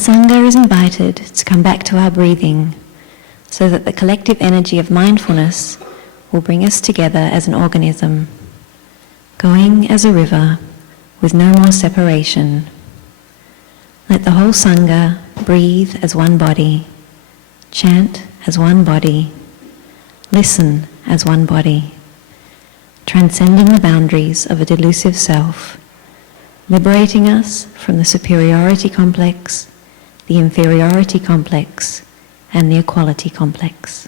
Sangha is invited to come back to our breathing so that the collective energy of mindfulness will bring us together as an organism, going as a river with no more separation. Let the whole Sangha breathe as one body, chant as one body, listen as one body, transcending the boundaries of a delusive self, liberating us from the superiority complex, the inferiority complex, and the equality complex.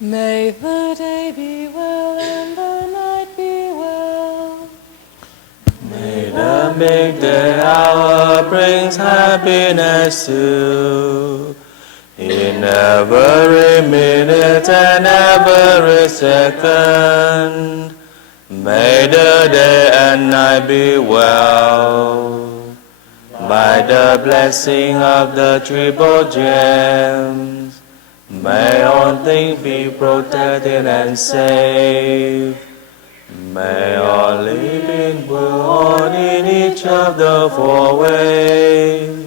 May the day be well and the night be well. May the midday hour brings happiness to in every minute and every second. May the day and night be well. By the blessing of the triple gems, may all things be protected and safe. May all living born in each of the four ways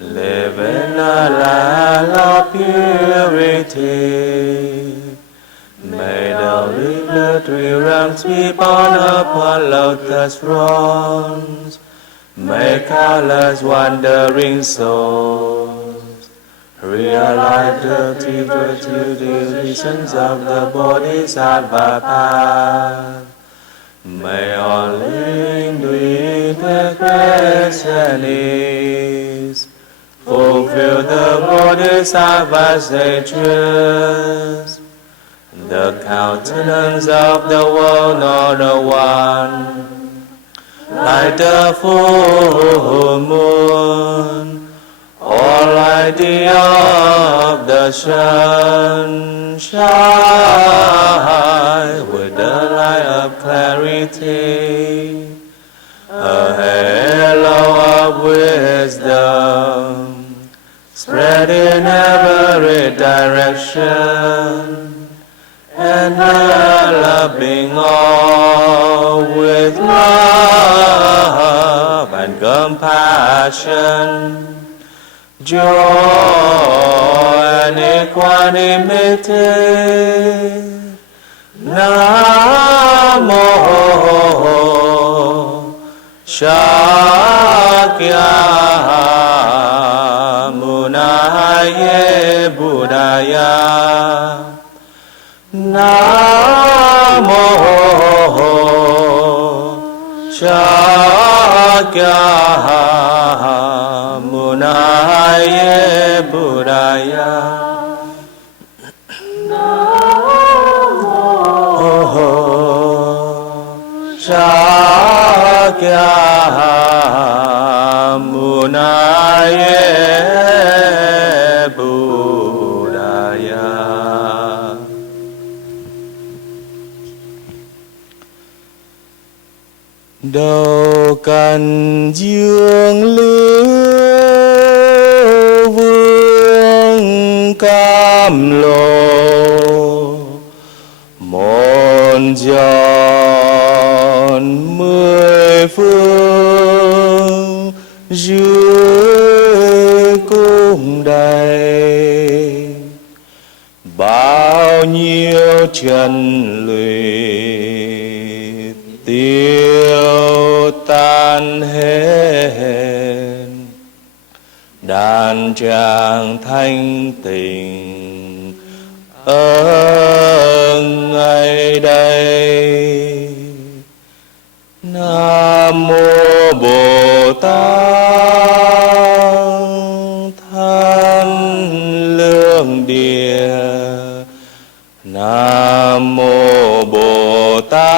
live in a land of purity. May the liberty realms be born upon lotus thrones. May countless wandering souls realize the three virtues, the reasons of the Bodhisattva path. May all living doing the present is fulfill the Bodhisattva's natures. The countenance of the world not the one, like the full moon, or like the of the sunshine with the light of clarity, a halo of wisdom spread in every direction, and enveloping all with love and compassion, joy and equanimity. Namo Shakyamuni Buddhaya. Namo Shakyamuni Buddhaya. Shakyamuni Buddhaya. Đầu cành dương liễu vương cam lồ, một giòn mười phương dưới cung đầy. Bao nhiêu trần lụy tiêu tan hết, đàn tràng thanh tịnh ở ngày đây. Nam mô Bồ Tát Thanh Lương Địa. Nam mô Bồ Tát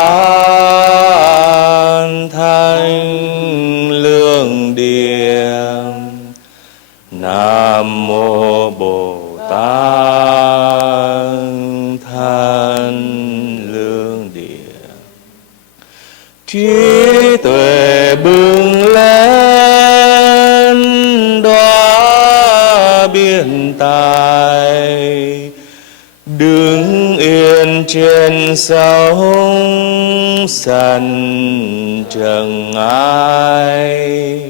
Thanh Lương Địa. Nam mô Bồ Tát Thanh Lương Địa. Trí tuệ bừng lên đóa biên tài, đứng yên sống sanh trần ai,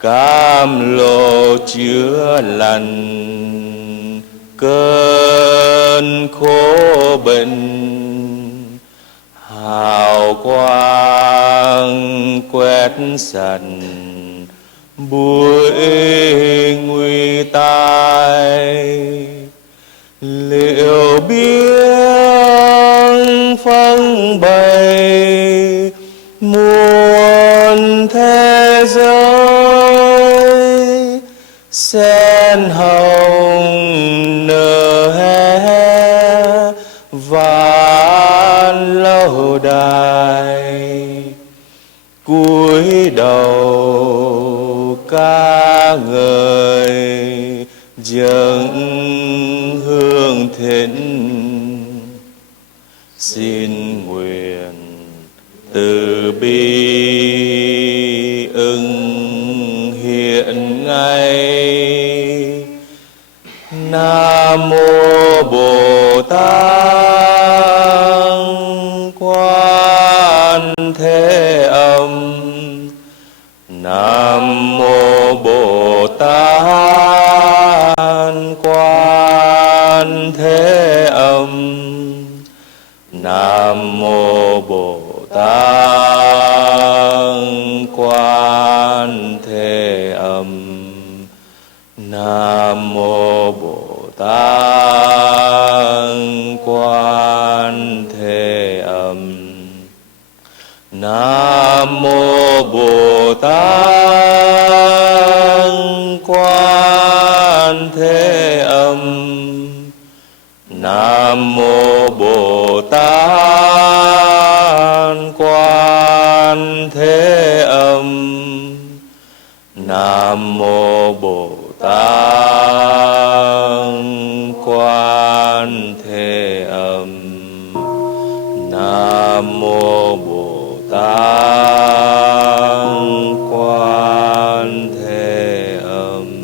cam lồ chữa lành cơn khổ bệnh. Hào quang quét sạch bụi nguy tai, liệu biết phân bày muôn thế giới, sen hồng nở hé vạn lâu đài, cúi đầu ca ngợi dâng hương thịnh. Xin nguyện từ bi ưng hiện ngay. Nam mô Bồ Tát Quan Thế Âm. Nam mô Bồ Tát Quan Thế Âm. Nam mô Bồ Tát Quan Thế Âm. Nam mô Bồ Tát Quan Thế Âm. Nam mô Bồ Tát Quan Thế Âm. Nam mô Bồ Tát Quan Thế Âm. Nam mô Bồ Tát Quan Thế Âm. Nam mô Bồ Tát Quan Thế Âm.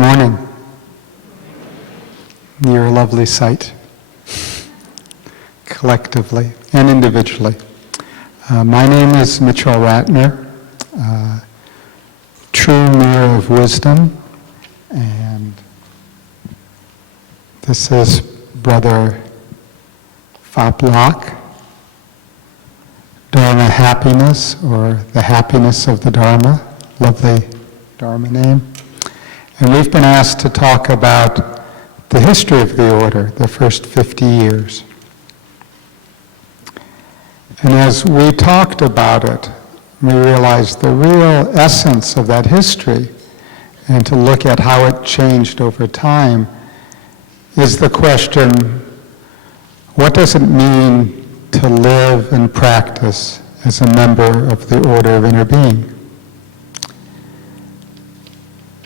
morning. You're a lovely sight, collectively and individually. My name is Mitchell Ratner, true mirror of wisdom, and this is Brother Faplak, Dharma Happiness, or the happiness of the Dharma, lovely Dharma name. And we've been asked to talk about the history of the order, the first 50 years. And as we talked about it, we realized the real essence of that history, and to look at how it changed over time, is the question, what does it mean to live and practice as a member of the Order of Interbeing?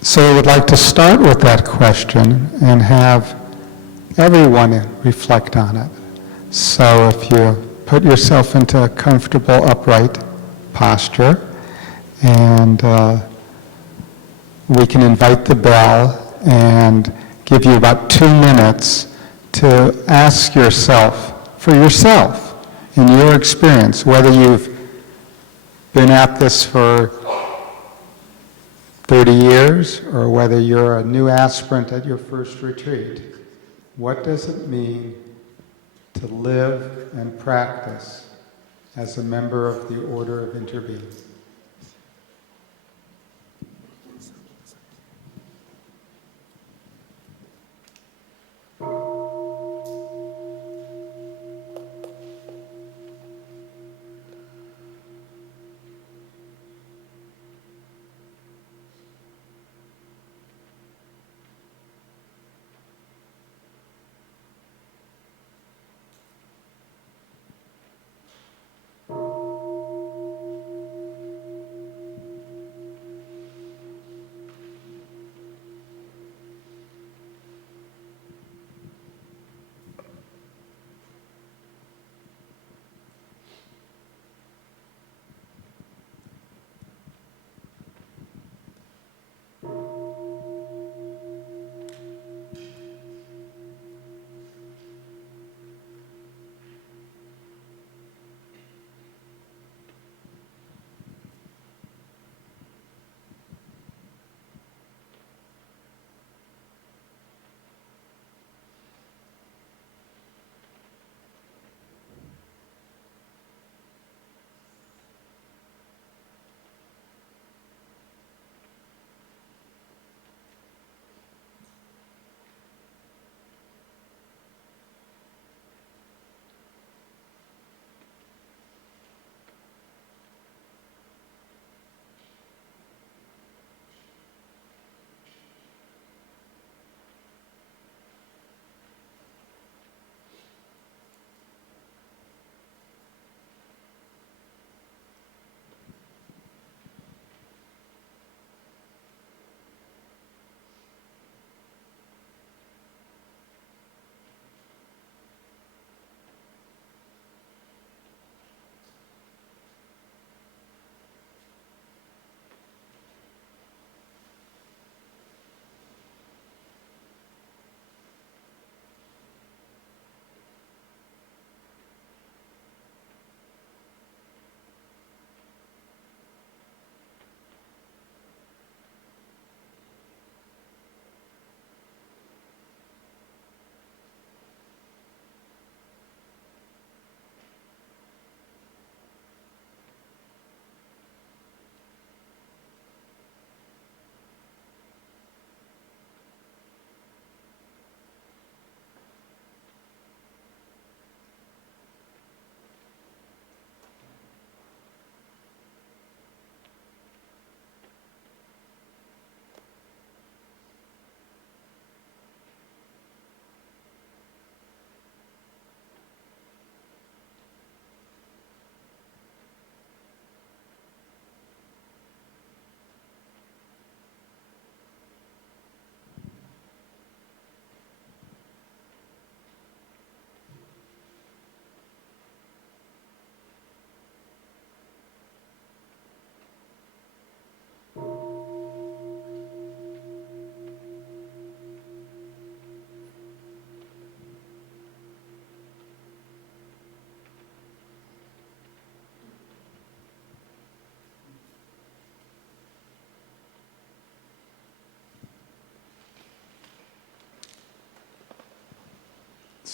So I would like to start with that question and have everyone reflect on it. So if you put yourself into a comfortable upright posture, and we can invite the bell and give you about 2 minutes to ask yourself, for yourself, in your experience, whether you've been at this for 30 years or whether you're a new aspirant at your first retreat, what does it mean to live and practice as a member of the Order of Interbeing?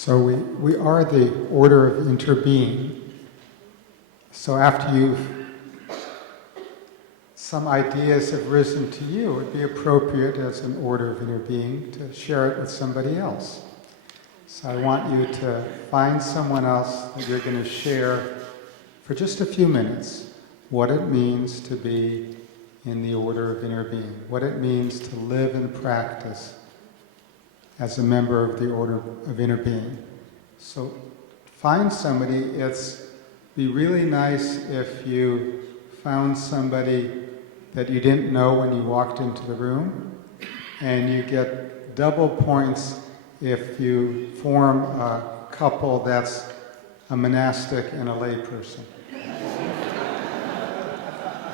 So we are the Order of Interbeing. So after some ideas have risen to you, it would be appropriate as an Order of Interbeing to share it with somebody else. So I want you to find someone else that you're going to share for just a few minutes what it means to be in the Order of Interbeing, what it means to live and practice as a member of the Order of Interbeing. So find somebody. It'd be really nice if you found somebody that you didn't know when you walked into the room, and you get double points if you form a couple that's a monastic and a lay person.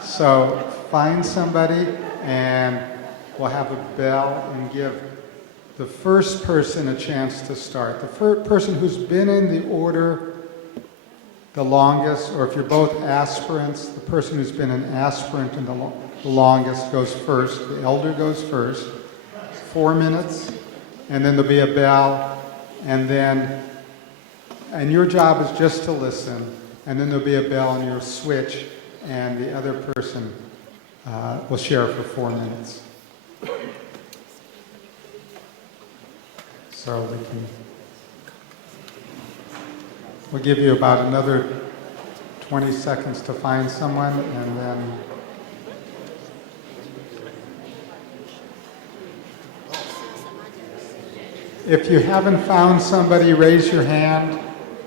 So find somebody, and we'll have a bell and give the first person a chance to start. The first person who's been in the order the longest, or if you're both aspirants, the person who's been an aspirant in the longest goes first. The elder goes first. 4 minutes, and then there'll be a bell, and your job is just to listen, and then there'll be a bell and you'll switch, and the other person will share for 4 minutes. So we'll give you about another 20 seconds to find someone, and then if you haven't found somebody, raise your hand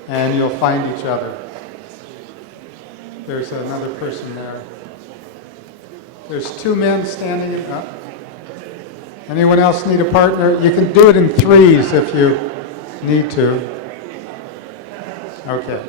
and you'll find each other. There's another person there. There's 2 men standing up. Anyone else need a partner? You can do it in threes if you need to. Okay.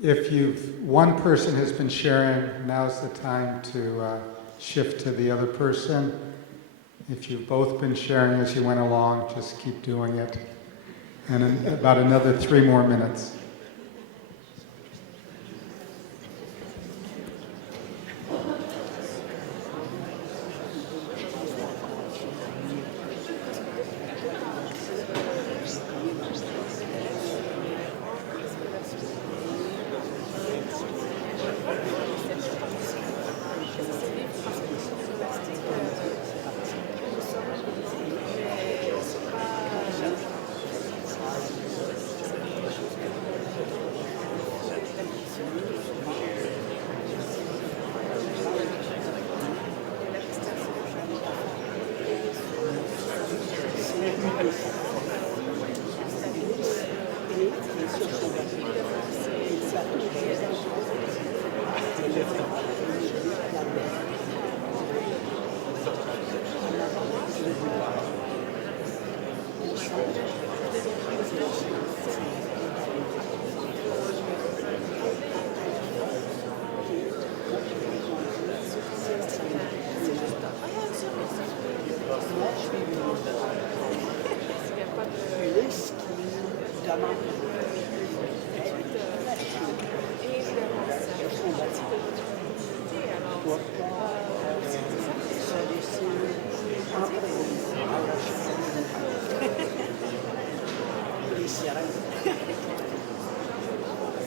one person has been sharing, now's the time to shift to the other person. If you've both been sharing as you went along, just keep doing it. And in about another 3 more minutes.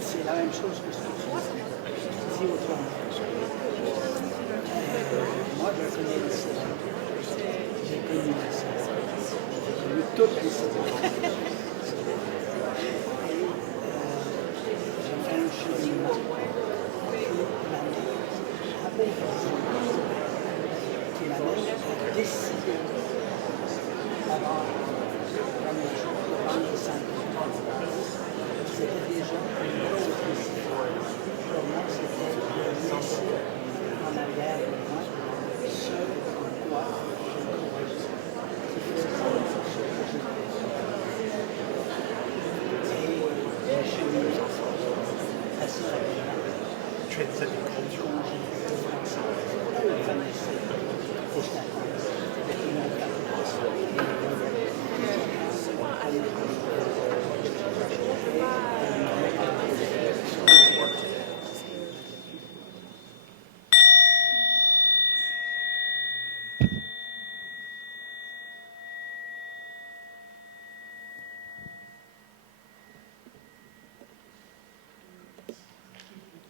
C'est la même chose que ce que tu dis autrement. Moi, je connais les céréales. J'ai connu les céréales. J'ai connu toutes les céréales. J'ai fait un cheminement. Qui m'amène à décider d'avoir comme la chose de prendre les 5 c'était déjà une grosse décision. Pour moi, c'était de laisser en arrière de moi ce en quoi je croyais. Qui faisait ce que je et j'ai cheminé assez rapidement. Transcending culture.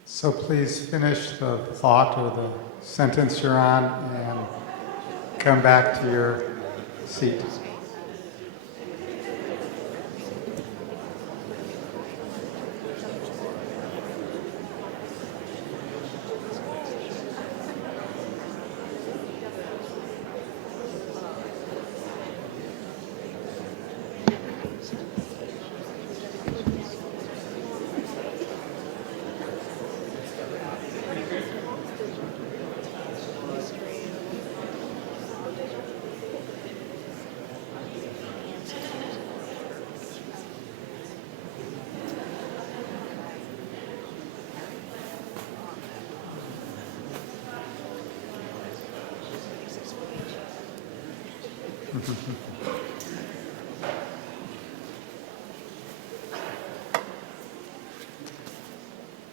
So please finish the thought or the sentence you're on and come back to your seat.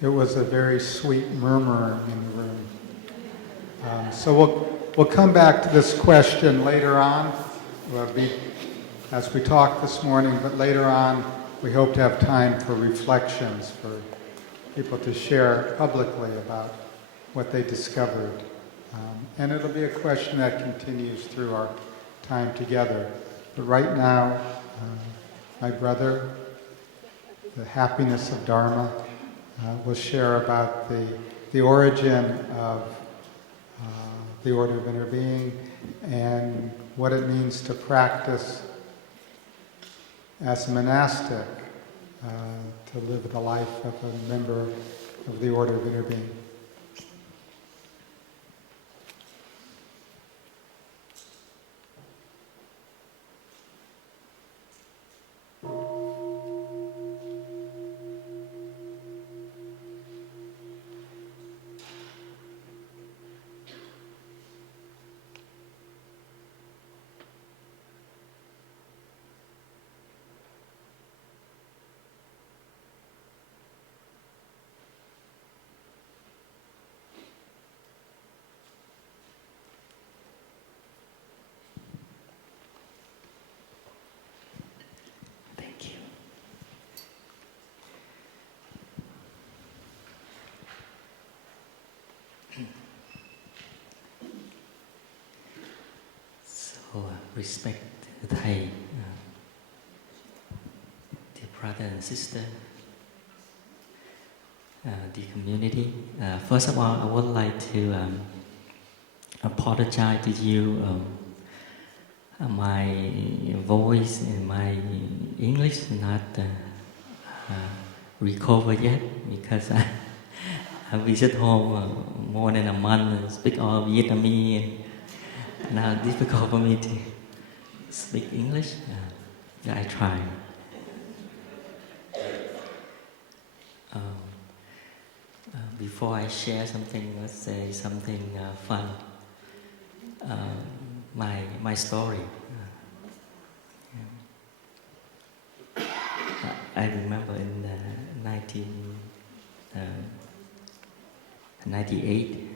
It was a very sweet murmur in the room. So we'll come back to this question later on, as we talked this morning, but later on we hope to have time for reflections, for people to share publicly about what they discovered. And it'll be a question that continues through our time together. But right now, my brother, the happiness of Dharma, will share about the origin of the Order of Interbeing and what it means to practice as a monastic, to live the life of a member of the Order of Interbeing. respect Thầy, dear brother and sister, the community. First of all, I would like to apologize to you. My voice and my English not recovered yet because I visit home more than a month and speak all Vietnamese. And now it's difficult for me to speak English. I try. Before I share something, let's say something fun. My story. I remember in 1998,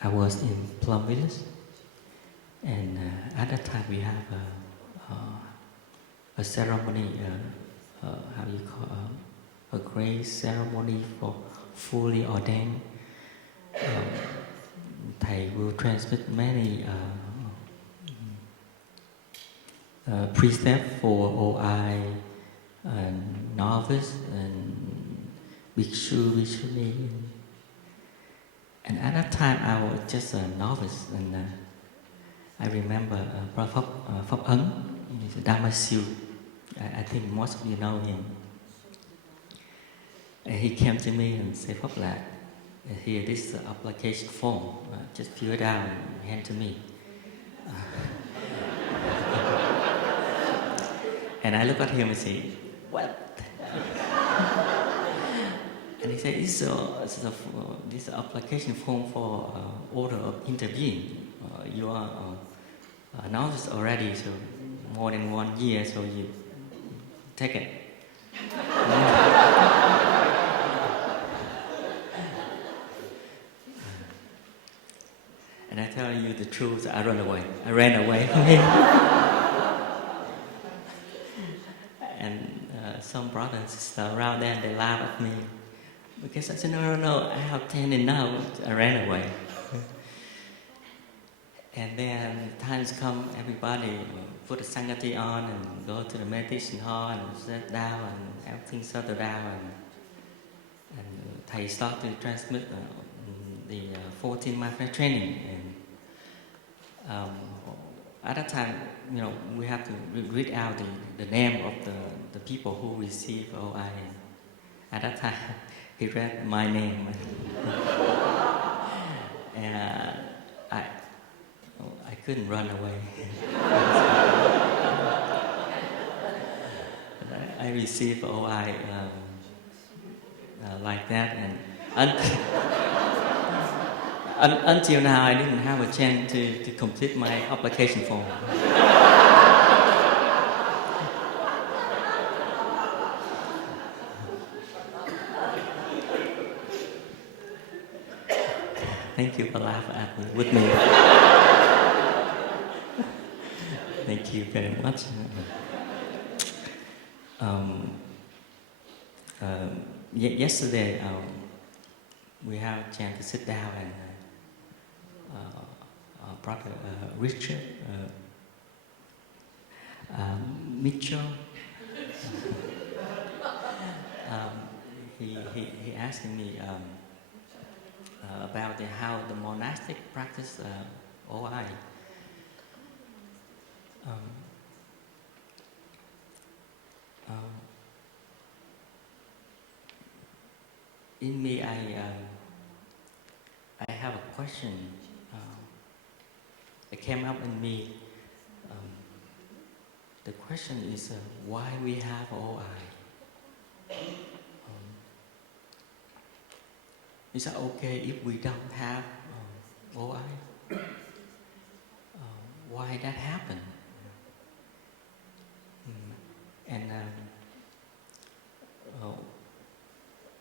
I was in Plum village, and at that time we have a ceremony. How do you call a great ceremony for fully ordained. Thầy will transmit many precepts for OI, novice, and bhikshu, bhikshuni. And at that time I was just a novice, and I remember Prophet Pháp Ấn, he's a Dhamma. I think most of you know him. He came to me and said, Pháp Lạc, here this application form, just fill it out and hand to me. And I look at him and say, what? And he said, this application form for Order of Interbeing. You are announced already, so more than 1 year, so you take it. And I tell you the truth, I ran away. I ran away from him. And some brothers and sisters around there, they laugh at me. Because I said, no, I have 10 and now I ran away. And then times come, everybody put the Sangati on and go to the meditation hall and sit down and everything settled down. And Thầy started to transmit the 14 mindfulness training. And at that time, we have to read out the name of the people who receive OI. At that time, he read my name. And I couldn't run away. I received OI like that, and until now I didn't have a chance to complete my application form. Thank you for laughing at me with me. Thank you very much. Yesterday we had a chance to sit down and Brother Richard Mitchell, he asked me about how the monastic practice OI. In me, I have a question. It came up in me. The question is why we have OI. Is that okay if we don't have OI? Why that happened? And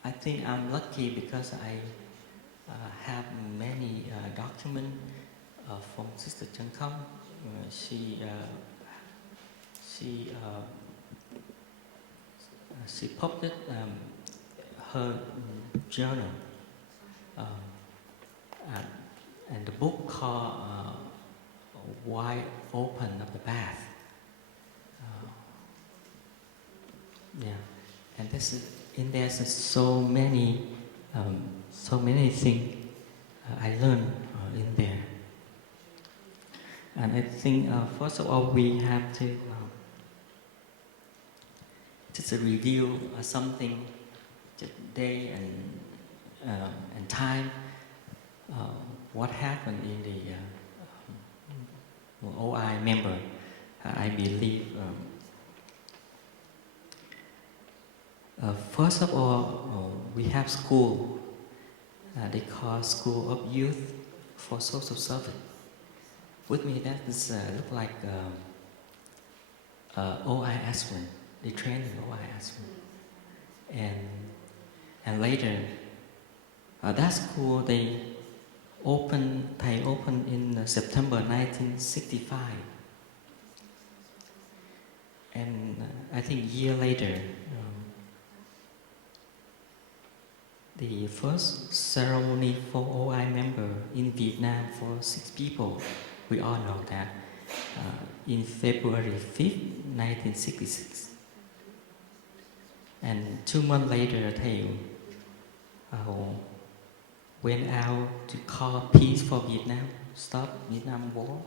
I think I'm lucky because I have many documents from Sister Chân Không. She published her journal and the book called wide open of the path. Yeah, and this is, in there's so many things I learned in there. And I think first of all we have to just review something, just day and time, what happened in the OI member. I believe. First of all, we have school. They call School of Youth for Social Service. With me, that is look like OI aspirant. They train in OI aspirant, and later that school they opened in September 1965, and I think a year later. The first ceremony for OI member in Vietnam for 6 people, we all know that, in February 5th, 1966. And 2 months later, they went out to call peace for Vietnam, stop Vietnam War.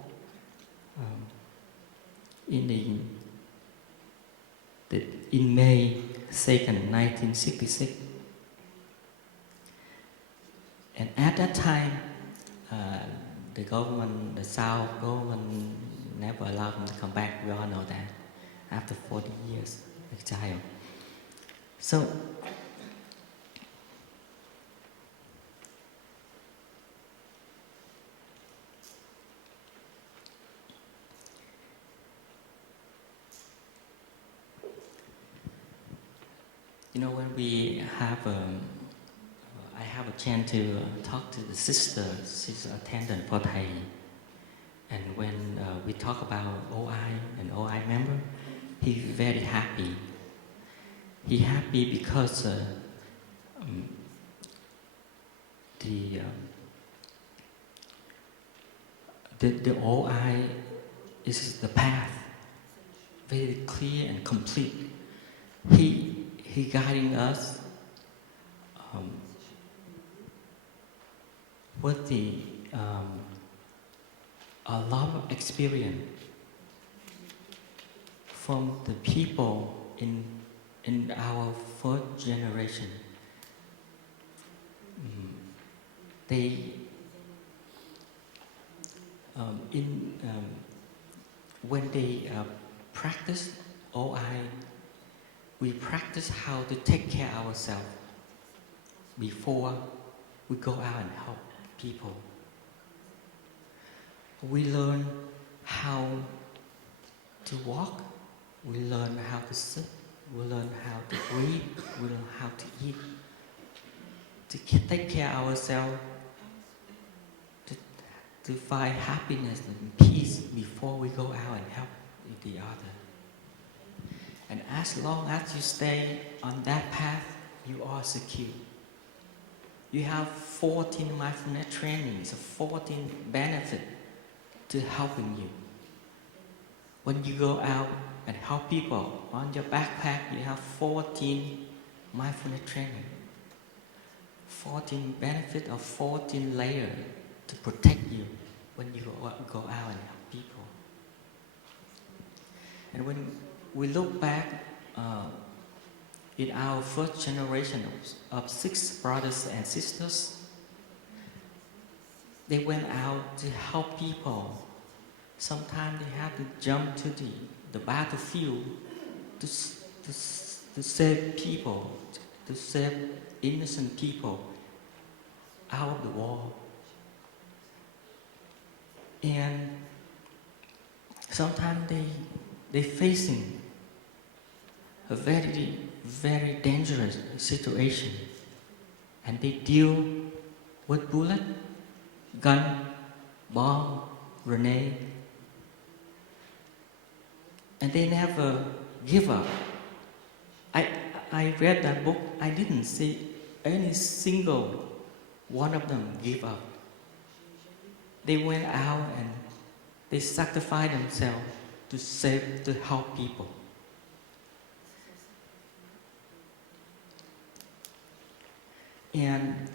In May 2nd, 1966. And at that time, the government, the South government, never allowed him to come back. We all know that. After 40 years exile. So, you know, when we have I have a chance to talk to the sister. She's an attendant for Thai. And when we talk about OI and OI member, he's very happy. He's happy because the OI is the path, very clear and complete. He guiding us with a lot of experience from the people in our first generation. They when they practice OI, we practice how to take care of ourselves before we go out and help people. We learn how to walk, we learn how to sit, we learn how to breathe, we learn how to eat, to take care of ourselves, to find happiness and peace before we go out and help the other. And as long as you stay on that path, you are secure. You have 14 mindfulness trainings, 14 benefits to helping you. When you go out and help people, on your backpack you have 14 mindfulness training, 14 benefits of 14 layers to protect you when you go out and help people. And when we look back in our first generation of 6 brothers and sisters, they went out to help people. Sometimes they had to jump to the battlefield to save people, to save innocent people out of the war. And sometimes they facing a very, very dangerous situation, and they deal with bullet, gun, bomb, grenade, and they never give up. I read that book. I didn't see any single one of them give up. They went out They sacrifice themselves to save, to help people. And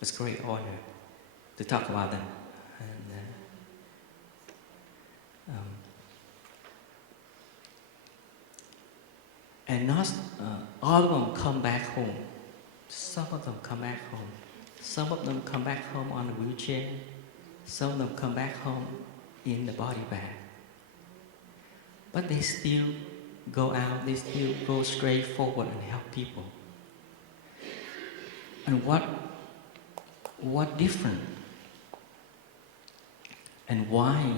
it's a great honor to talk about them. And not all of them come back home. Some of them come back home. Some of them come back home on a wheelchair. Some of them come back home in the body bag. But they still go out, they still go straight forward and help people. And what different? And why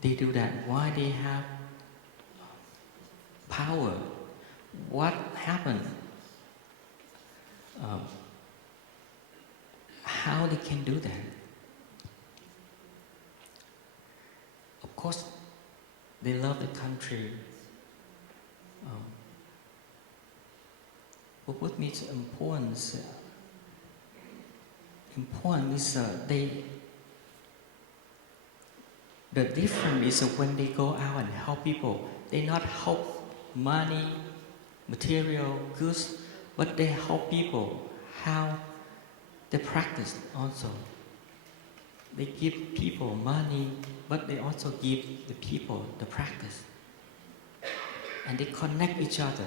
they do that? Why they have power? What happened? How they can do that? Of course, they love the country. But what makes it important is the difference is when they go out and help people, they not help money, material, goods, but they help people how they practice also. They give people money, but they also give the people the practice. And they connect each other.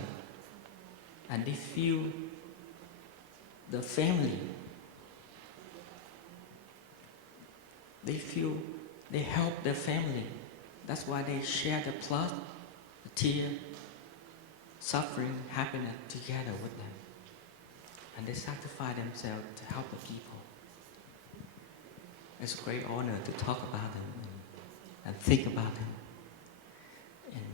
And they feel the family. They feel they help their family. That's why they share the blood, the tear, suffering, happiness together with them. And they sacrifice themselves to help the people. It's a great honor to talk about them and think about them. And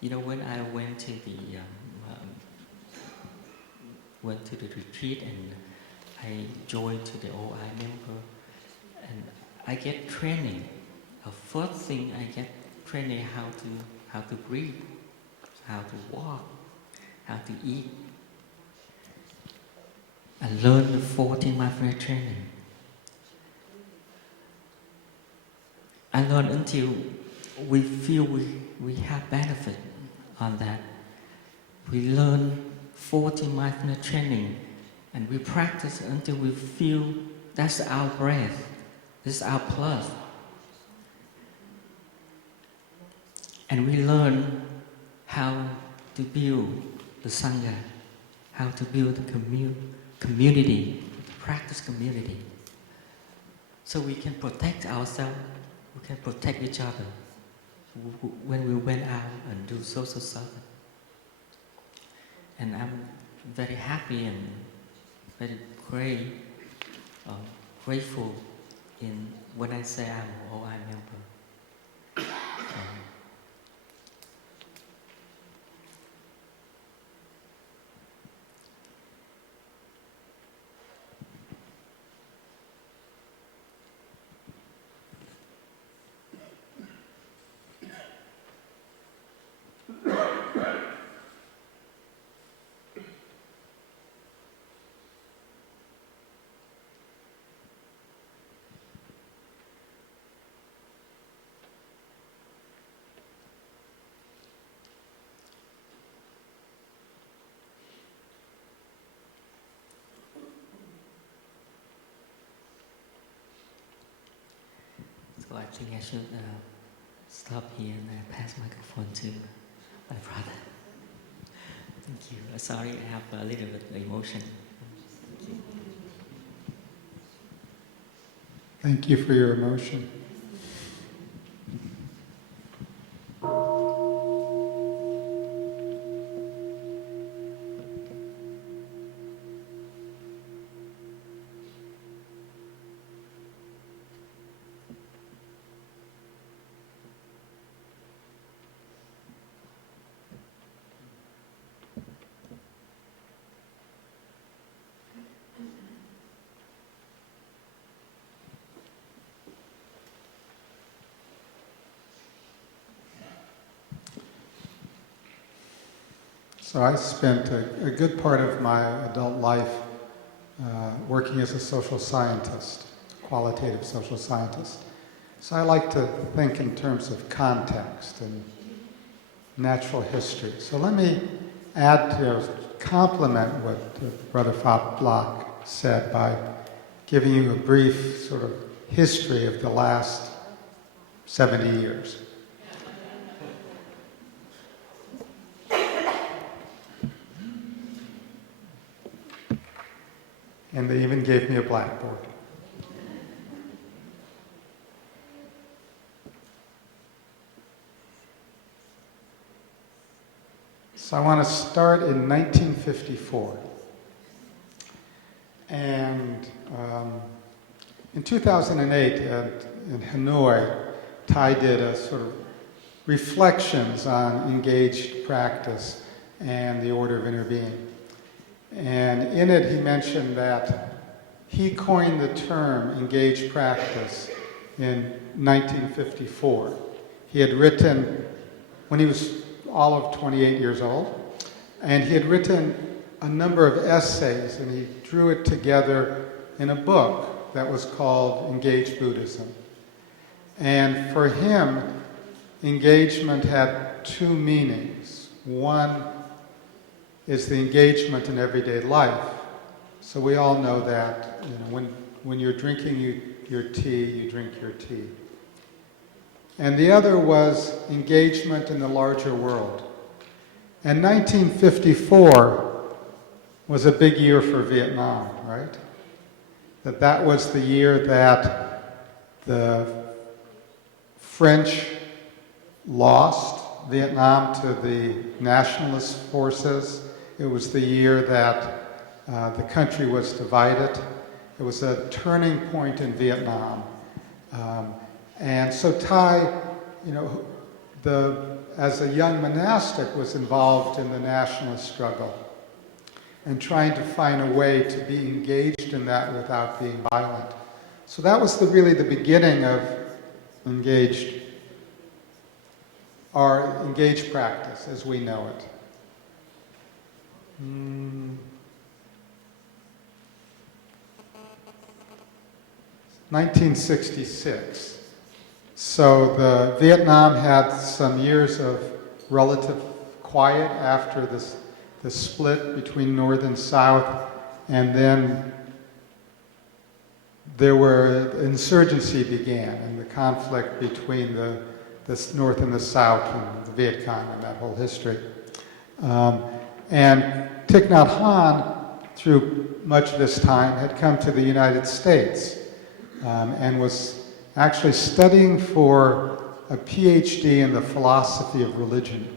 you know, when I went to the retreat and I joined to the OI member, and I get training. The first thing I get training how to breathe, how to walk, how to eat. I learned the 14 mindfulness training. I learned until we feel we have benefit on that. We learn 14 mindfulness training and we practice until we feel that's our breath, this is our plus. And we learn how to build the Sangha, how to build the community, practice community. So we can protect ourselves, we can protect each other when we went out and do social service. And I'm very happy and very grateful in when I say I'm an OI member. So I think I should stop here and pass microphone to my brother. Thank you. Sorry, I have a little bit of emotion. Thank you for your emotion. So I spent a good part of my adult life working as a social scientist, qualitative social scientist. So I like to think in terms of context and natural history. So let me add to complement what Brother Block said by giving you a brief sort of history of the last 70 years. And they even gave me a blackboard. So I want to start in 1954. And in 2008 in Hanoi, Thai did a sort of reflections on engaged practice and the Order of Interbeing. And in it, he mentioned that he coined the term engaged practice in 1954. He had written, when he was all of 28 years old, and he had written a number of essays, and he drew it together in a book that was called Engaged Buddhism. And for him, engagement had two meanings. One is the engagement in everyday life. So we all know that when you're drinking your tea, you drink your tea. And the other was engagement in the larger world. And 1954 was a big year for Vietnam, right? That was the year that the French lost Vietnam to the nationalist forces. It was the year that the country was divided. It was a turning point in Vietnam. And so Thai, as a young monastic, was involved in the nationalist struggle and trying to find a way to be engaged in that without being violent. So that was really the beginning of engaged practice as we know it. 1966. So Vietnam had some years of relative quiet after the split between North and South, and then insurgency began, and the conflict between the North and the South and the Viet Cong and that whole history. And Thich Nhat Hanh, through much of this time, had come to the United States and was actually studying for a PhD in the philosophy of religion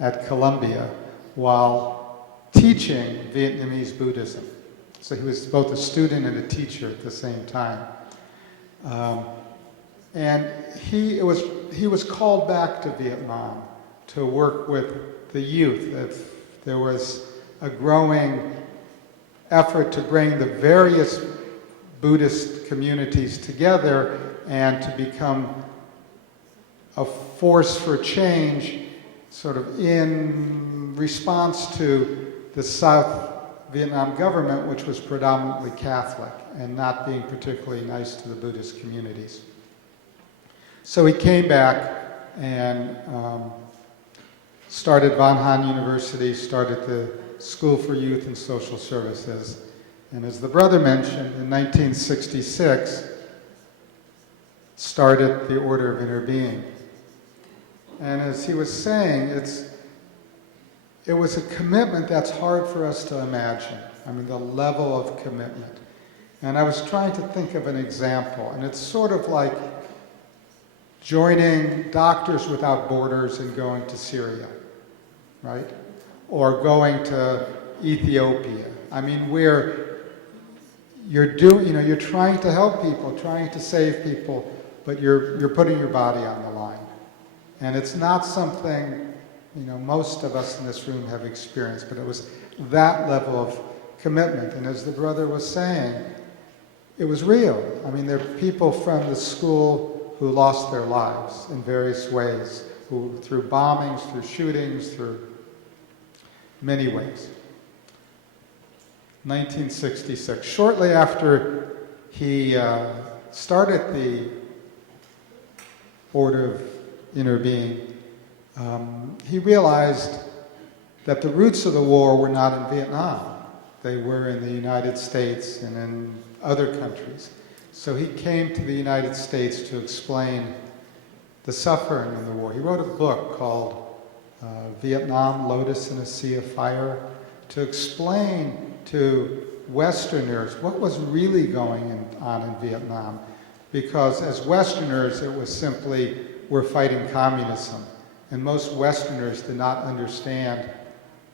at Columbia while teaching Vietnamese Buddhism. So he was both a student and a teacher at the same time. And he was called back to Vietnam to work with the youth. There was a growing effort to bring the various Buddhist communities together and to become a force for change, sort of in response to the South Vietnam government, which was predominantly Catholic and not being particularly nice to the Buddhist communities. So he came back and started Van Han University, started the School for Youth and Social Services. And as the brother mentioned, in 1966, started the Order of Interbeing. And as he was saying, it was a commitment that's hard for us to imagine. I mean, the level of commitment. And I was trying to think of an example, and it's sort of like joining Doctors Without Borders and going to Syria, right? Or going to Ethiopia. I mean, where you're trying to help people, trying to save people, but you're putting your body on the line. And it's not something, most of us in this room have experienced, but it was that level of commitment. And as the brother was saying, it was real. I mean, there are people from the school who lost their lives in various ways, through bombings, through shootings, through many ways. 1966. Shortly after he started the Order of Interbeing, he realized that the roots of the war were not in Vietnam. They were in the United States and in other countries. So he came to the United States to explain the suffering in the war. He wrote a book called Vietnam, Lotus in a Sea of Fire, to explain to Westerners what was really going on in Vietnam. Because as Westerners, it was simply, we're fighting communism. And most Westerners did not understand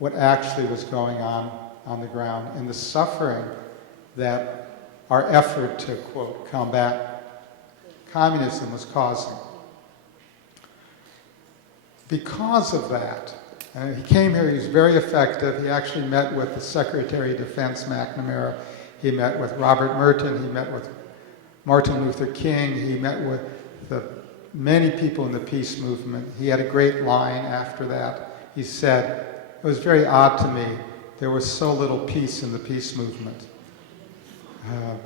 what actually was going on the ground and the suffering that our effort to, quote, combat communism was causing. Because of that, he came here, he was very effective. He actually met with the Secretary of Defense, McNamara. He met with Robert Merton. He met with Martin Luther King. He met with many people in the peace movement. He had a great line after that. He said, it was very odd to me, there was so little peace in the peace movement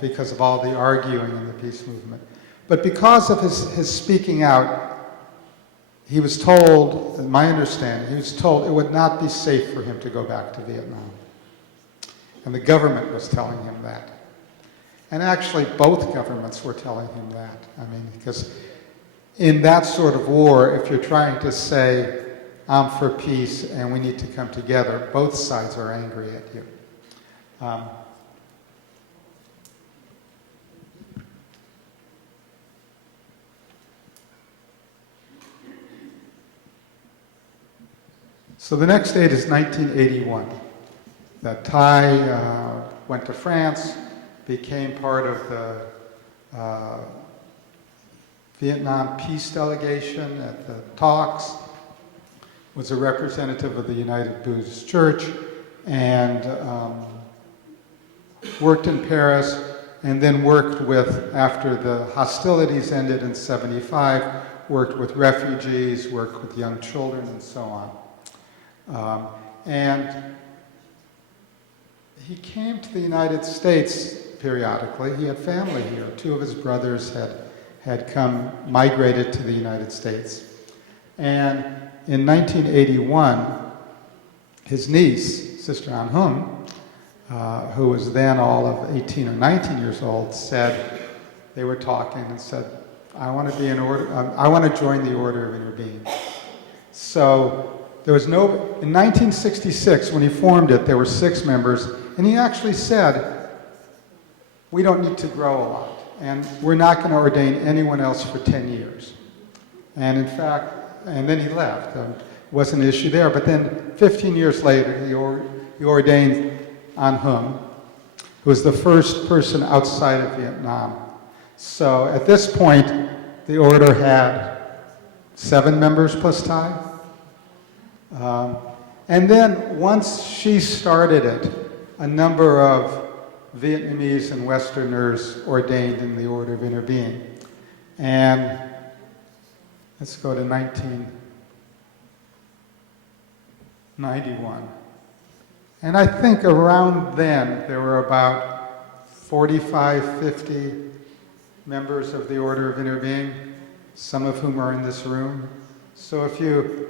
because of all the arguing in the peace movement. But because of his speaking out, he was told, in my understanding, he was told it would not be safe for him to go back to Vietnam. And the government was telling him that. And actually, both governments were telling him that. I mean, because in that sort of war, if you're trying to say, I'm for peace and we need to come together, both sides are angry at you. So the next date is 1981. That Thai went to France, became part of the Vietnam peace delegation at the talks, was a representative of the United Buddhist Church, and worked in Paris, and then worked with, after the hostilities ended in '75, worked with refugees, worked with young children, and so on. And he came to the United States periodically. He had family here. Two of his brothers had migrated to the United States. And in 1981, his niece, Sister An Hung, who was then all of 18 or 19 years old, said, they were talking and said, I want to be I want to join the Order of Interbeing. So there was in 1966, when he formed it, there were 6 members, and he actually said, we don't need to grow a lot, and we're not going to ordain anyone else for 10 years. And in fact, and then he left. Wasn't an issue there, but then 15 years later, he ordained An Hung, who was the first person outside of Vietnam. So at this point, the order had 7 members plus Thai. And then once she started it, a number of Vietnamese and Westerners ordained in the Order of Interbeing. And let's go to 1991. And I think around then there were about 45, 50 members of the Order of Interbeing, some of whom are in this room. So if you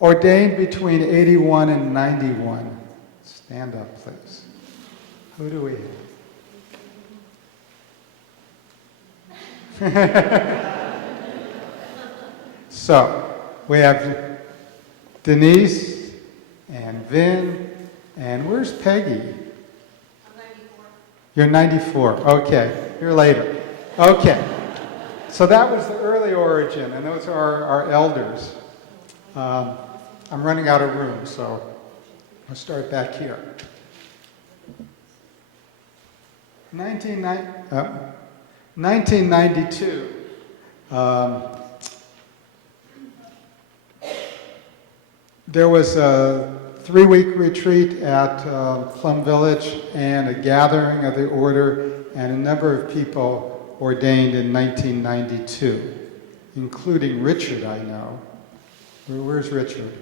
ordained between 81 and 91. Stand up, please. Who do we have? So, we have Denise, and Vin, and where's Peggy? I'm 94. You're 94, okay, you're later. Okay, so that was the early origin, and those are our elders. I'm running out of room, so I'll start back here. 1992. There was a 3-week retreat at Plum Village and a gathering of the order, and a number of people ordained in 1992, including Richard, I know. Where's Richard?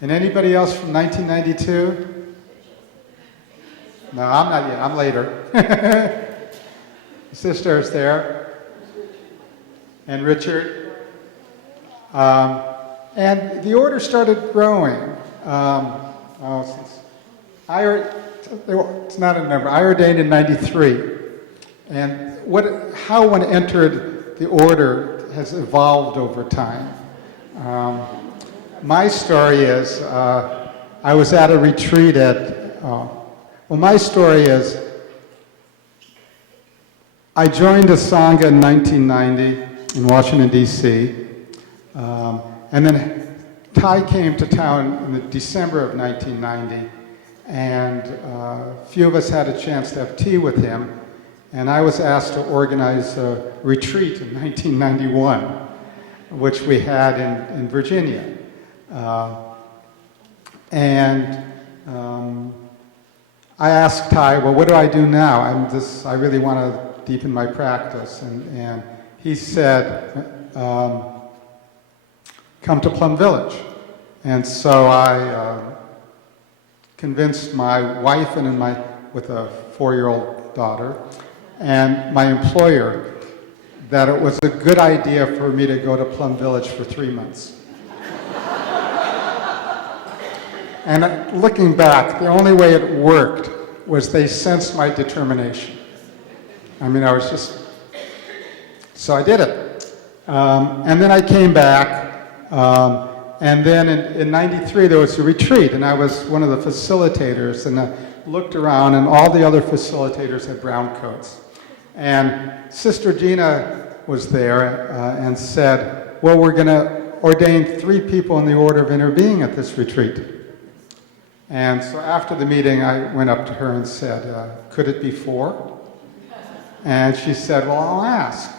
And anybody else from 1992? No, I'm not yet. I'm later. Sister's there. And Richard. And the order started growing. It's not a number. I ordained in 93. And how one entered the order has evolved over time. My story is, I was at a retreat my story is, I joined a Sangha in 1990 in Washington, D.C., and then Thai came to town in December of 1990, and a few of us had a chance to have tea with him, and I was asked to organize a retreat in 1991, which we had in Virginia. I asked Thai, well, what do I do now? I really want to deepen my practice. And he said, come to Plum Village. And so I convinced my wife with a 4-year-old daughter and my employer that it was a good idea for me to go to Plum Village for 3 months. And looking back, the only way it worked was they sensed my determination. So I did it. And then I came back, and then in 93 there was a retreat, and I was one of the facilitators, and I looked around, and all the other facilitators had brown coats. And Sister Gina was there and said, well, we're going to ordain 3 people in the Order of Interbeing at this retreat. And so after the meeting, I went up to her and said, could it be 4? And she said, well, I'll ask.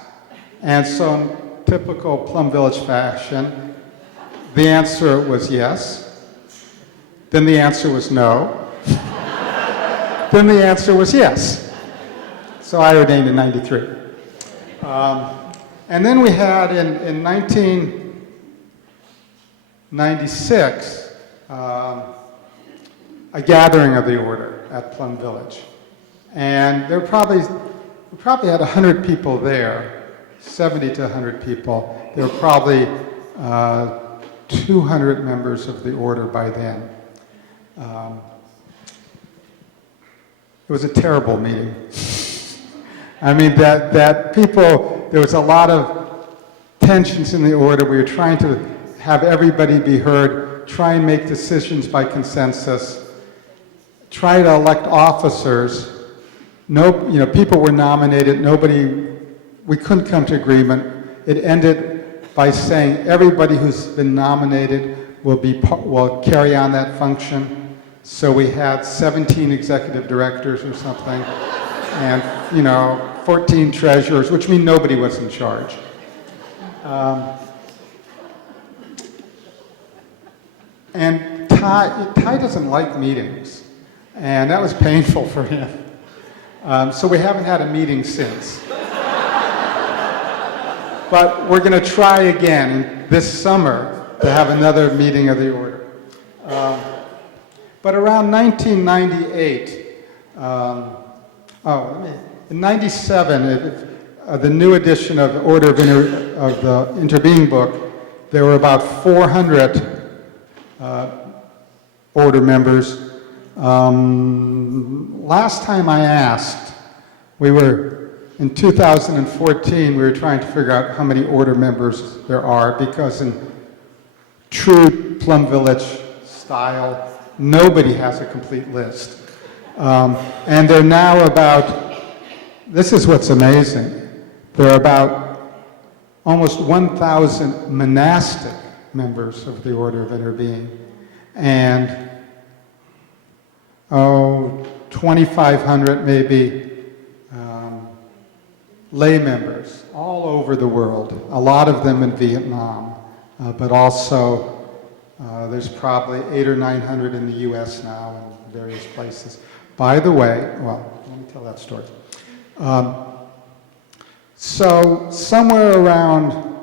And so in typical Plum Village fashion, the answer was yes. Then the answer was no. Then the answer was yes. So I ordained in 93. And then we had in 1996, a gathering of the order at Plum Village. And we probably had 100 people there, 70 to 100 people. There were probably 200 members of the order by then. It was a terrible meeting. There was a lot of tensions in the order. We were trying to have everybody be heard, try and make decisions by consensus, try to elect officers. People were nominated, we couldn't come to agreement. It ended by saying everybody who's been nominated will carry on that function. So we had 17 executive directors or something, and 14 treasurers, which means nobody was in charge. And Ty doesn't like meetings, and that was painful for him. So we haven't had a meeting since. But we're going to try again this summer to have another meeting of the order. But around 1998, in 97, the new edition of the Order of the Interbeing book, there were about 400 order members. Last time I asked, in 2014, we were trying to figure out how many order members there are, because in true Plum Village style. Nobody has a complete list. And they're now about, this is what's amazing, they're about almost 1,000 monastic members of the Order of Interbeing, and 2,500 maybe lay members all over the world, a lot of them in Vietnam, but also there's probably 800 or 900 in the US now and various places. By the way, well, let me tell that story. So somewhere around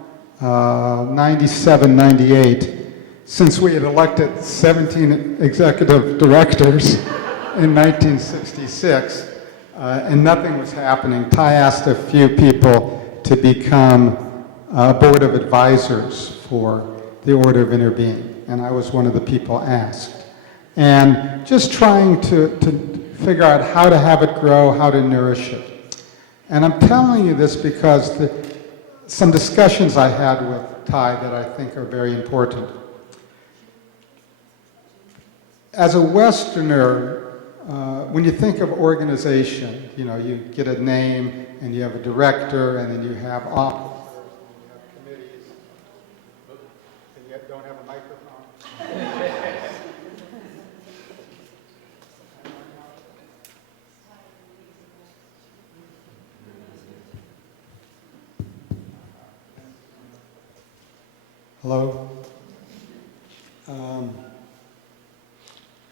97, 98, since we had elected 17 executive directors in 1966, and nothing was happening, Ty asked a few people to become a board of advisors for the Order of Interbeing, and I was one of the people asked. And just trying to figure out how to have it grow, how to nourish it. And I'm telling you this because some discussions I had with Ty that I think are very important. As a Westerner, when you think of organization, you know, you get a name and you have a director and then you have officers and you have committees and you don't have a microphone. Hello?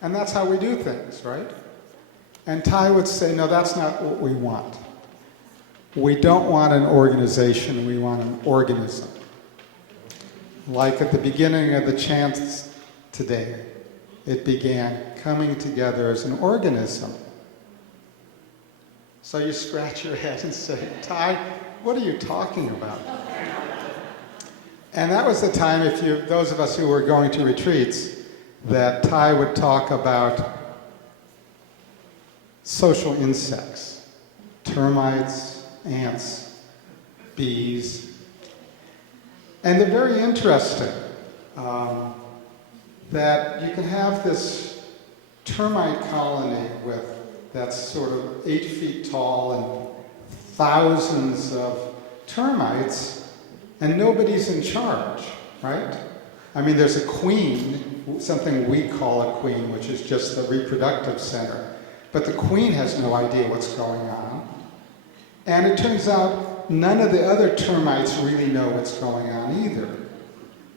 And that's how we do things, right? And Ty would say, no, that's not what we want. We don't want an organization, we want an organism. Like at the beginning of the chants today, it began coming together as an organism. So you scratch your head and say, Ty, what are you talking about? And that was the time, those of us who were going to retreats, that Ty would talk about social insects, termites, ants, bees. And they're very interesting that you can have this termite colony that's sort of 8 feet tall and thousands of termites, and nobody's in charge, right? I mean, there's a queen, something we call a queen, which is just the reproductive center. But the queen has no idea what's going on. And it turns out none of the other termites really know what's going on either.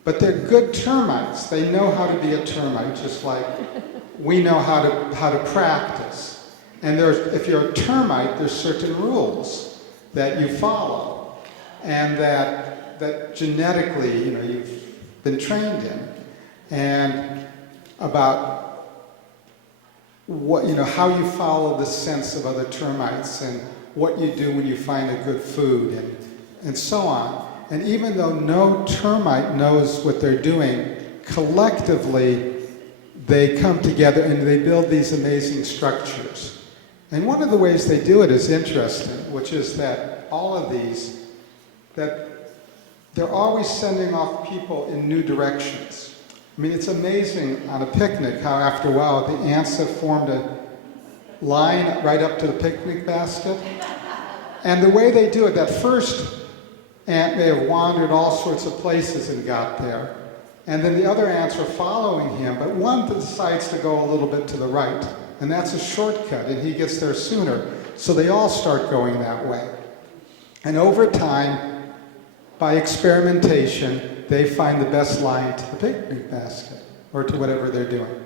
But they're good termites. They know how to be a termite, just like we know how to practice. And if you're a termite, there's certain rules that you follow, and that genetically, you know, you've been trained in, and about what, you know, how you follow the sense of other termites, and what you do when you find a good food, and so on. And even though no termite knows what they're doing, collectively they come together and they build these amazing structures. And one of the ways they do it is interesting, which is that all of these, that they're always sending off people in new directions. I mean, it's amazing on a picnic how after a while the ants have formed a line right up to the picnic basket. And the way they do it, that first ant may have wandered all sorts of places and got there. And then the other ants are following him, but one decides to go a little bit to the right. And that's a shortcut, and he gets there sooner. So they all start going that way. And over time, by experimentation, they find the best line to the picnic basket, or to whatever they're doing.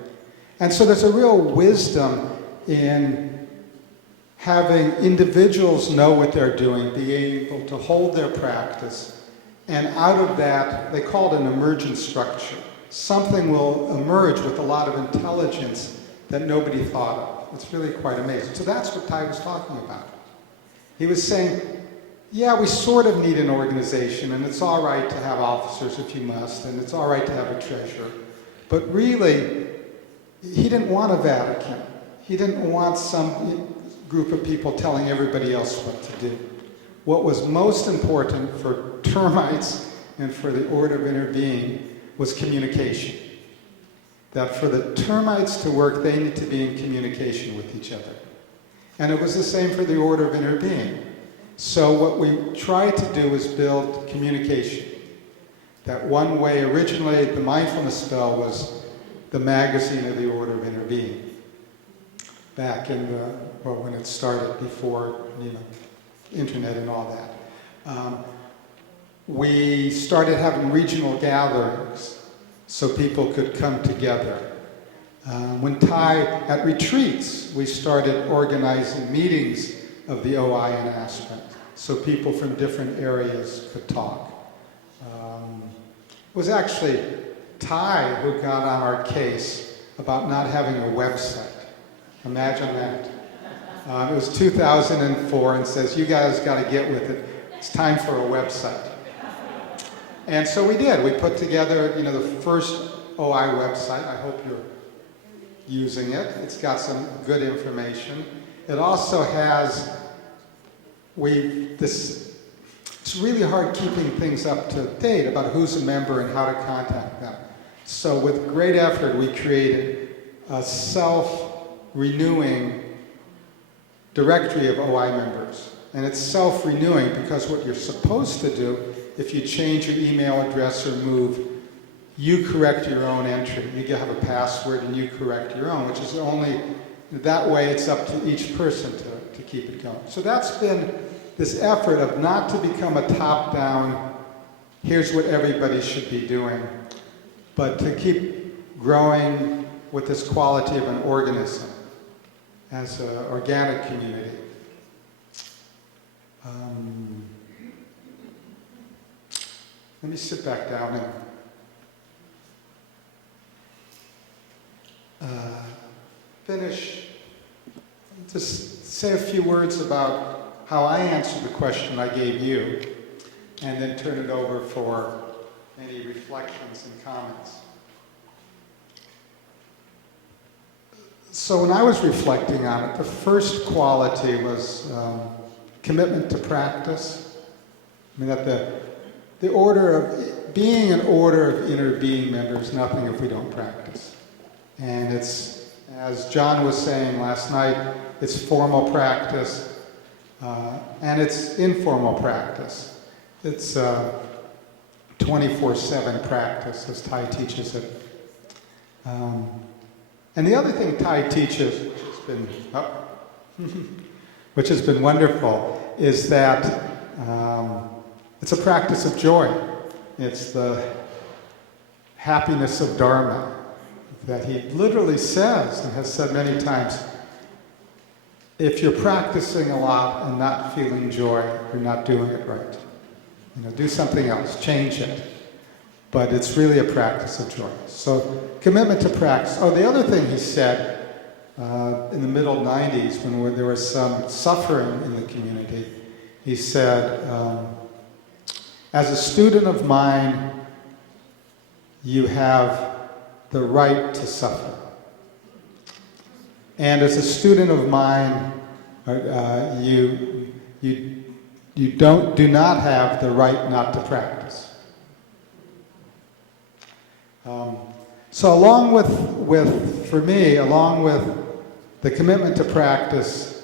And so there's a real wisdom in having individuals know what they're doing, be able to hold their practice, and out of that, they call it an emergent structure. Something will emerge with a lot of intelligence that nobody thought of. It's really quite amazing. So that's what Ty was talking about. He was saying, yeah, we sort of need an organization, and it's all right to have officers if you must, and it's all right to have a treasurer. But really, he didn't want a Vatican. He didn't want some group of people telling everybody else what to do. What was most important for termites and for the Order of Interbeing was communication. That for the termites to work, they need to be in communication with each other. And it was the same for the Order of Interbeing. So what we tried to do was build communication. That one way, originally the mindfulness spell was the magazine of the Order of Interbeing. Back in the, well, when it started, before, internet and all that. We started having regional gatherings so people could come together. At retreats, we started organizing meetings of the OI and Aspen, so people from different areas could talk. It was actually Ty who got on our case about not having a website. Imagine that. It was 2004 and says, you guys got to get with it. It's time for a website. And so we did. We put together, the first OI website. I hope you're using it. It's got some good information. It also has, it's really hard keeping things up to date about who's a member and how to contact them. So with great effort, we created a self-renewing directory of OI members. And it's self-renewing because what you're supposed to do, if you change your email address or move, you correct your own entry. You have a password and you correct your own, which is only, that way it's up to each person to keep it going. So that's been this effort of not to become a top-down, here's what everybody should be doing, but to keep growing with this quality of an organism as an organic community. Let me sit back down and finish. Just say a few words about how I answered the question I gave you, and then turn it over for any reflections and comments. So when I was reflecting on it, the first quality was commitment to practice. I mean, that the order of being an Order of Interbeing member is nothing if we don't practice. And it's, as John was saying last night, it's formal practice and it's informal practice. It's 24/7 practice, as Thai teaches it. And the other thing Thai teaches, which has been wonderful, is that it's a practice of joy. It's the happiness of Dharma that he literally says, and has said many times, if you're practicing a lot and not feeling joy, you're not doing it right. Do something else, change it. But it's really a practice of joy. So commitment to practice. Oh, the other thing he said in the middle 90s, when there was some suffering in the community, he said, as a student of mine, you have the right to suffer. And as a student of mine, you do not have the right not to practice. So along with the commitment to practice,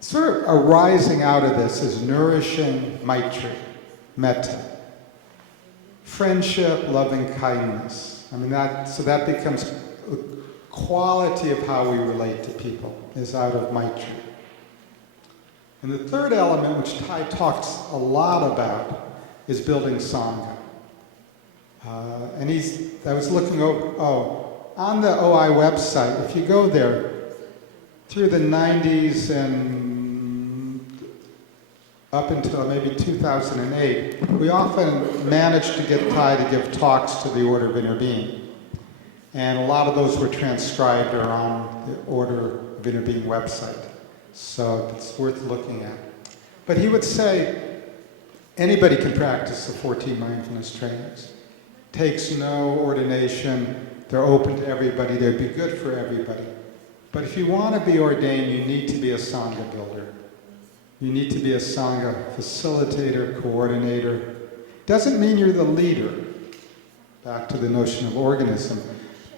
sort of arising out of this is nourishing Maitri, metta, friendship, loving kindness. I mean, that becomes a quality of how we relate to people, is out of Maitri. And the third element, which Thai talks a lot about, is building Sangha. I was looking over, on the OI website, if you go there, through the 90s and up until maybe 2008, we often managed to get Thai to give talks to the Order of Interbeing. And a lot of those were transcribed or on the Order of Interbeing website. So it's worth looking at. But he would say, anybody can practice the 14 mindfulness trainings. Takes no ordination, they're open to everybody, they'd be good for everybody. But if you want to be ordained, you need to be a Sangha builder. You need to be a Sangha facilitator, coordinator. Doesn't mean you're the leader. back to the notion of organism,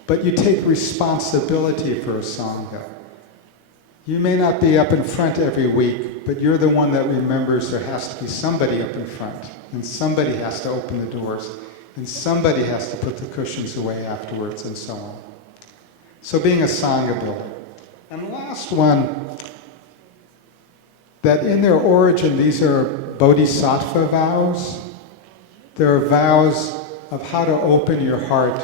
but you take responsibility for a Sangha. You may not be up in front every week, but you're the one that remembers there has to be somebody up in front, and somebody has to open the doors, and somebody has to put the cushions away afterwards, and so on. So being a Sangha builder. And the last one, that in their origin, these are bodhisattva vows. They're vows of how to open your heart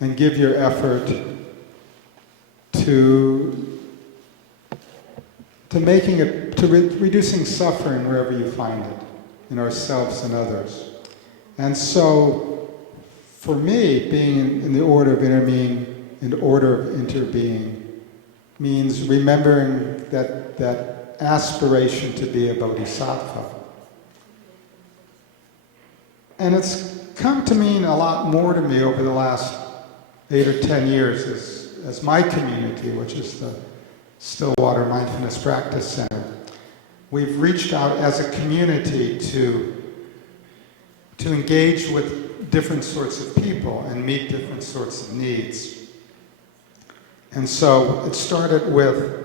and give your effort to making it, to reducing suffering wherever you find it, in ourselves and others. And so, for me, being in the Order of Interbeing and Order of Interbeing means remembering that aspiration to be a bodhisattva. And it's come to mean a lot more to me over the last 8 or 10 years as my community, which is the Stillwater Mindfulness Practice Center. We've reached out as a community to engage with different sorts of people and meet different sorts of needs. And so it started with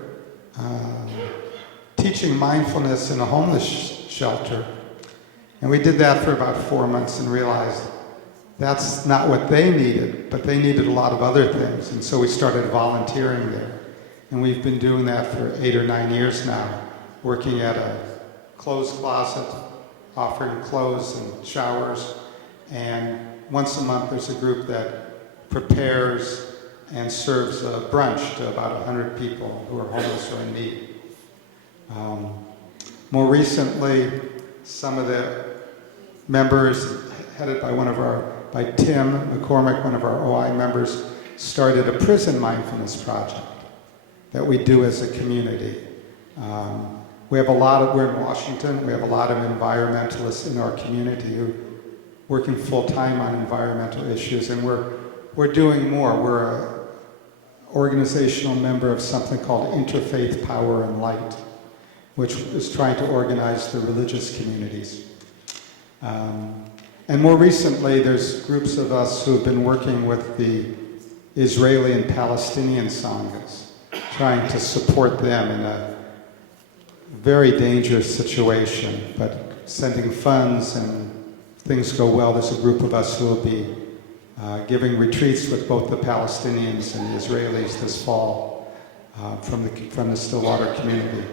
teaching mindfulness in a homeless shelter. And we did that for about 4 months and realized that's not what they needed, but they needed a lot of other things. And so we started volunteering there. And we've been doing that for 8 or 9 years now, working at a clothes closet, offering clothes and showers. And once a month there's a group that prepares and serves a brunch to about 100 people who are homeless or in need. More recently, some of the members, headed by Tim McCormick, one of our OI members, started a prison mindfulness project that we do as a community. We're in Washington, we have a lot of environmentalists in our community who are working full-time on environmental issues, and we're doing more. We're an organizational member of something called Interfaith Power and Light, which is trying to organize the religious communities. And more recently, there's groups of us who have been working with the Israeli and Palestinian Sanghas, trying to support them in a very dangerous situation, but sending funds, and if things go well, there's a group of us who will be giving retreats with both the Palestinians and the Israelis this fall from the Stillwater community.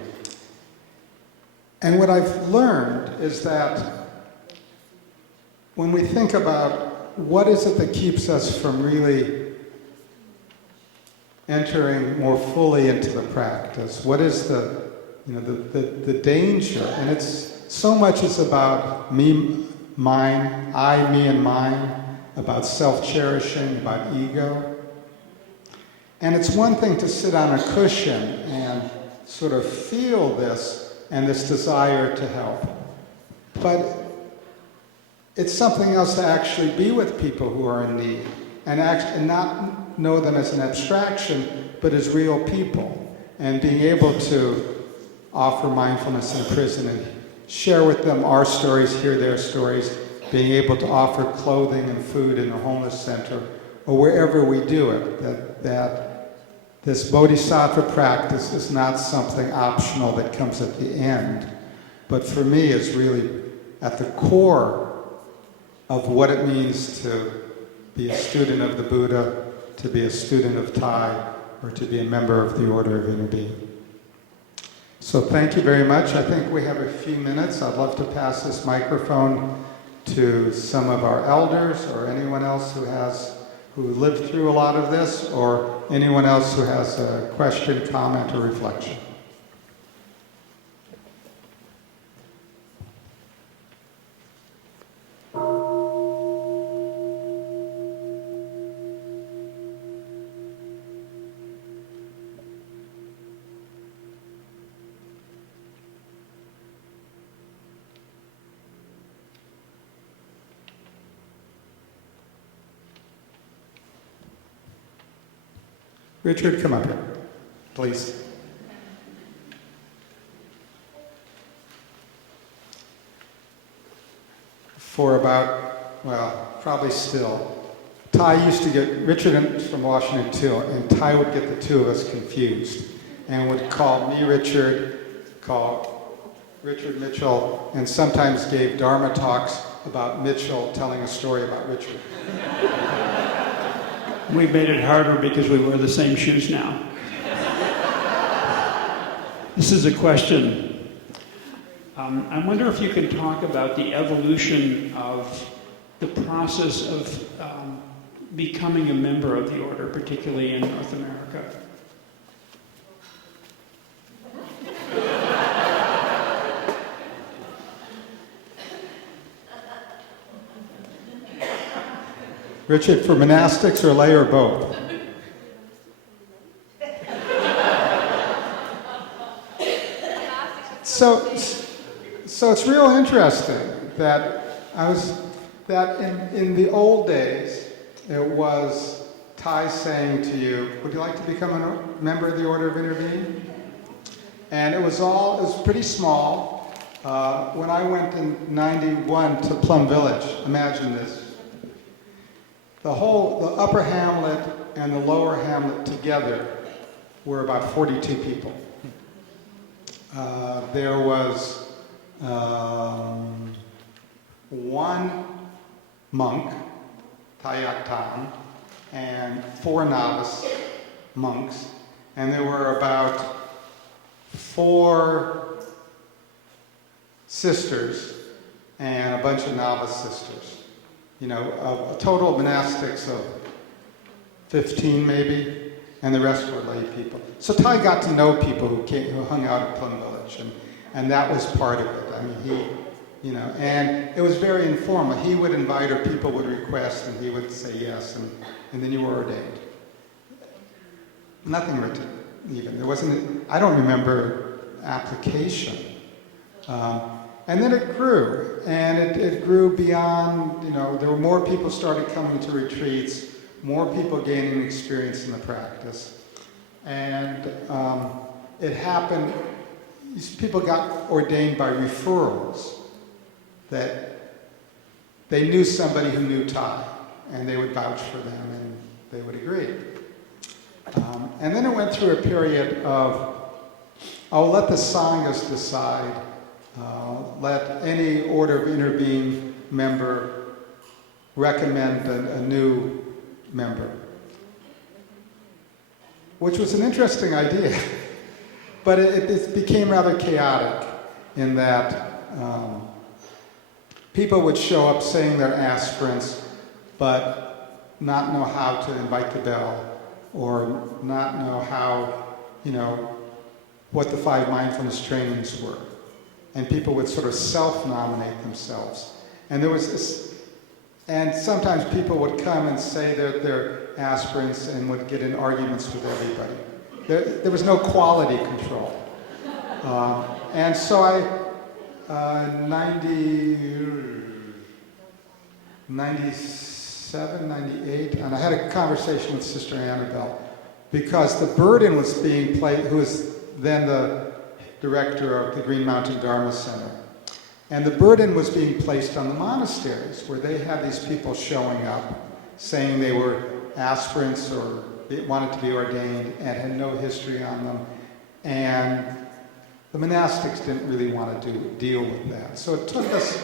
And what I've learned is that when we think about what is it that keeps us from really entering more fully into the practice, what is the danger? And it's so much is about me, mine, I, me, and mine, about self-cherishing, about ego. And it's one thing to sit on a cushion and sort of feel this and this desire to help. But it's something else to actually be with people who are in need and not know them as an abstraction, but as real people. And being able to offer mindfulness in prison and share with them our stories, hear their stories, being able to offer clothing and food in a homeless center or wherever we do it, that this bodhisattva practice is not something optional that comes at the end, but for me is really at the core of what it means to be a student of the Buddha, to be a student of Thai, or to be a member of the Order of Interbeing. So thank you very much. I think we have a few minutes. I'd love to pass this microphone to some of our elders or anyone else who lived through a lot of this, or anyone else who has a question, comment, or reflection. Richard, come up here, please. For about well, probably still. Ty used to get, Richard from Washington too, and Ty would get the two of us confused and would call me Richard, call Richard Mitchell, and sometimes gave Dharma talks about Mitchell telling a story about Richard. We've made it harder because we wear the same shoes now. This is a question. I wonder if you can talk about the evolution of the process of becoming a member of the order, particularly in North America. Richard, for monastics or lay or both? So it's real interesting that in the old days, it was Ty saying to you, would you like to become a member of the Order of Interbeing? And it was pretty small. When I went in 91 to Plum Village, imagine this. The upper hamlet and the lower hamlet together were about 42 people. There was one monk, Tayak Tam, and 4 novice monks, and there were about 4 sisters and a bunch of novice sisters. You know, a total of monastics of 15 maybe, and the rest were lay people. So Ty got to know people who hung out at Plum Village, and that was part of it. I mean, and it was very informal. He would invite, or people would request, and he would say yes, and then you were ordained. Nothing written, even. There wasn't, I don't remember application. And then it grew, and it grew beyond, there were more people started coming to retreats, more people gaining experience in the practice. And it happened, people got ordained by referrals, that they knew somebody who knew Thai, and they would vouch for them, and they would agree. And then it went through a period of, let the Sanghas decide. Let any Order of Interbeing member recommend a new member. Which was an interesting idea, but it became rather chaotic in that people would show up saying they're aspirants, but not know how to invite the bell, or not know how, what the 5 mindfulness trainings were. And people would sort of self-nominate themselves. And there was this, and sometimes people would come and say that they're aspirants and would get in arguments with everybody. There was no quality control. And so 97, 98, and I had a conversation with Sister Annabelle, because the burden was being placed, who was then the director of the Green Mountain Dharma Center. And the burden was being placed on the monasteries, where they had these people showing up, saying they were aspirants or they wanted to be ordained and had no history on them. And the monastics didn't really want to deal with that. So it took us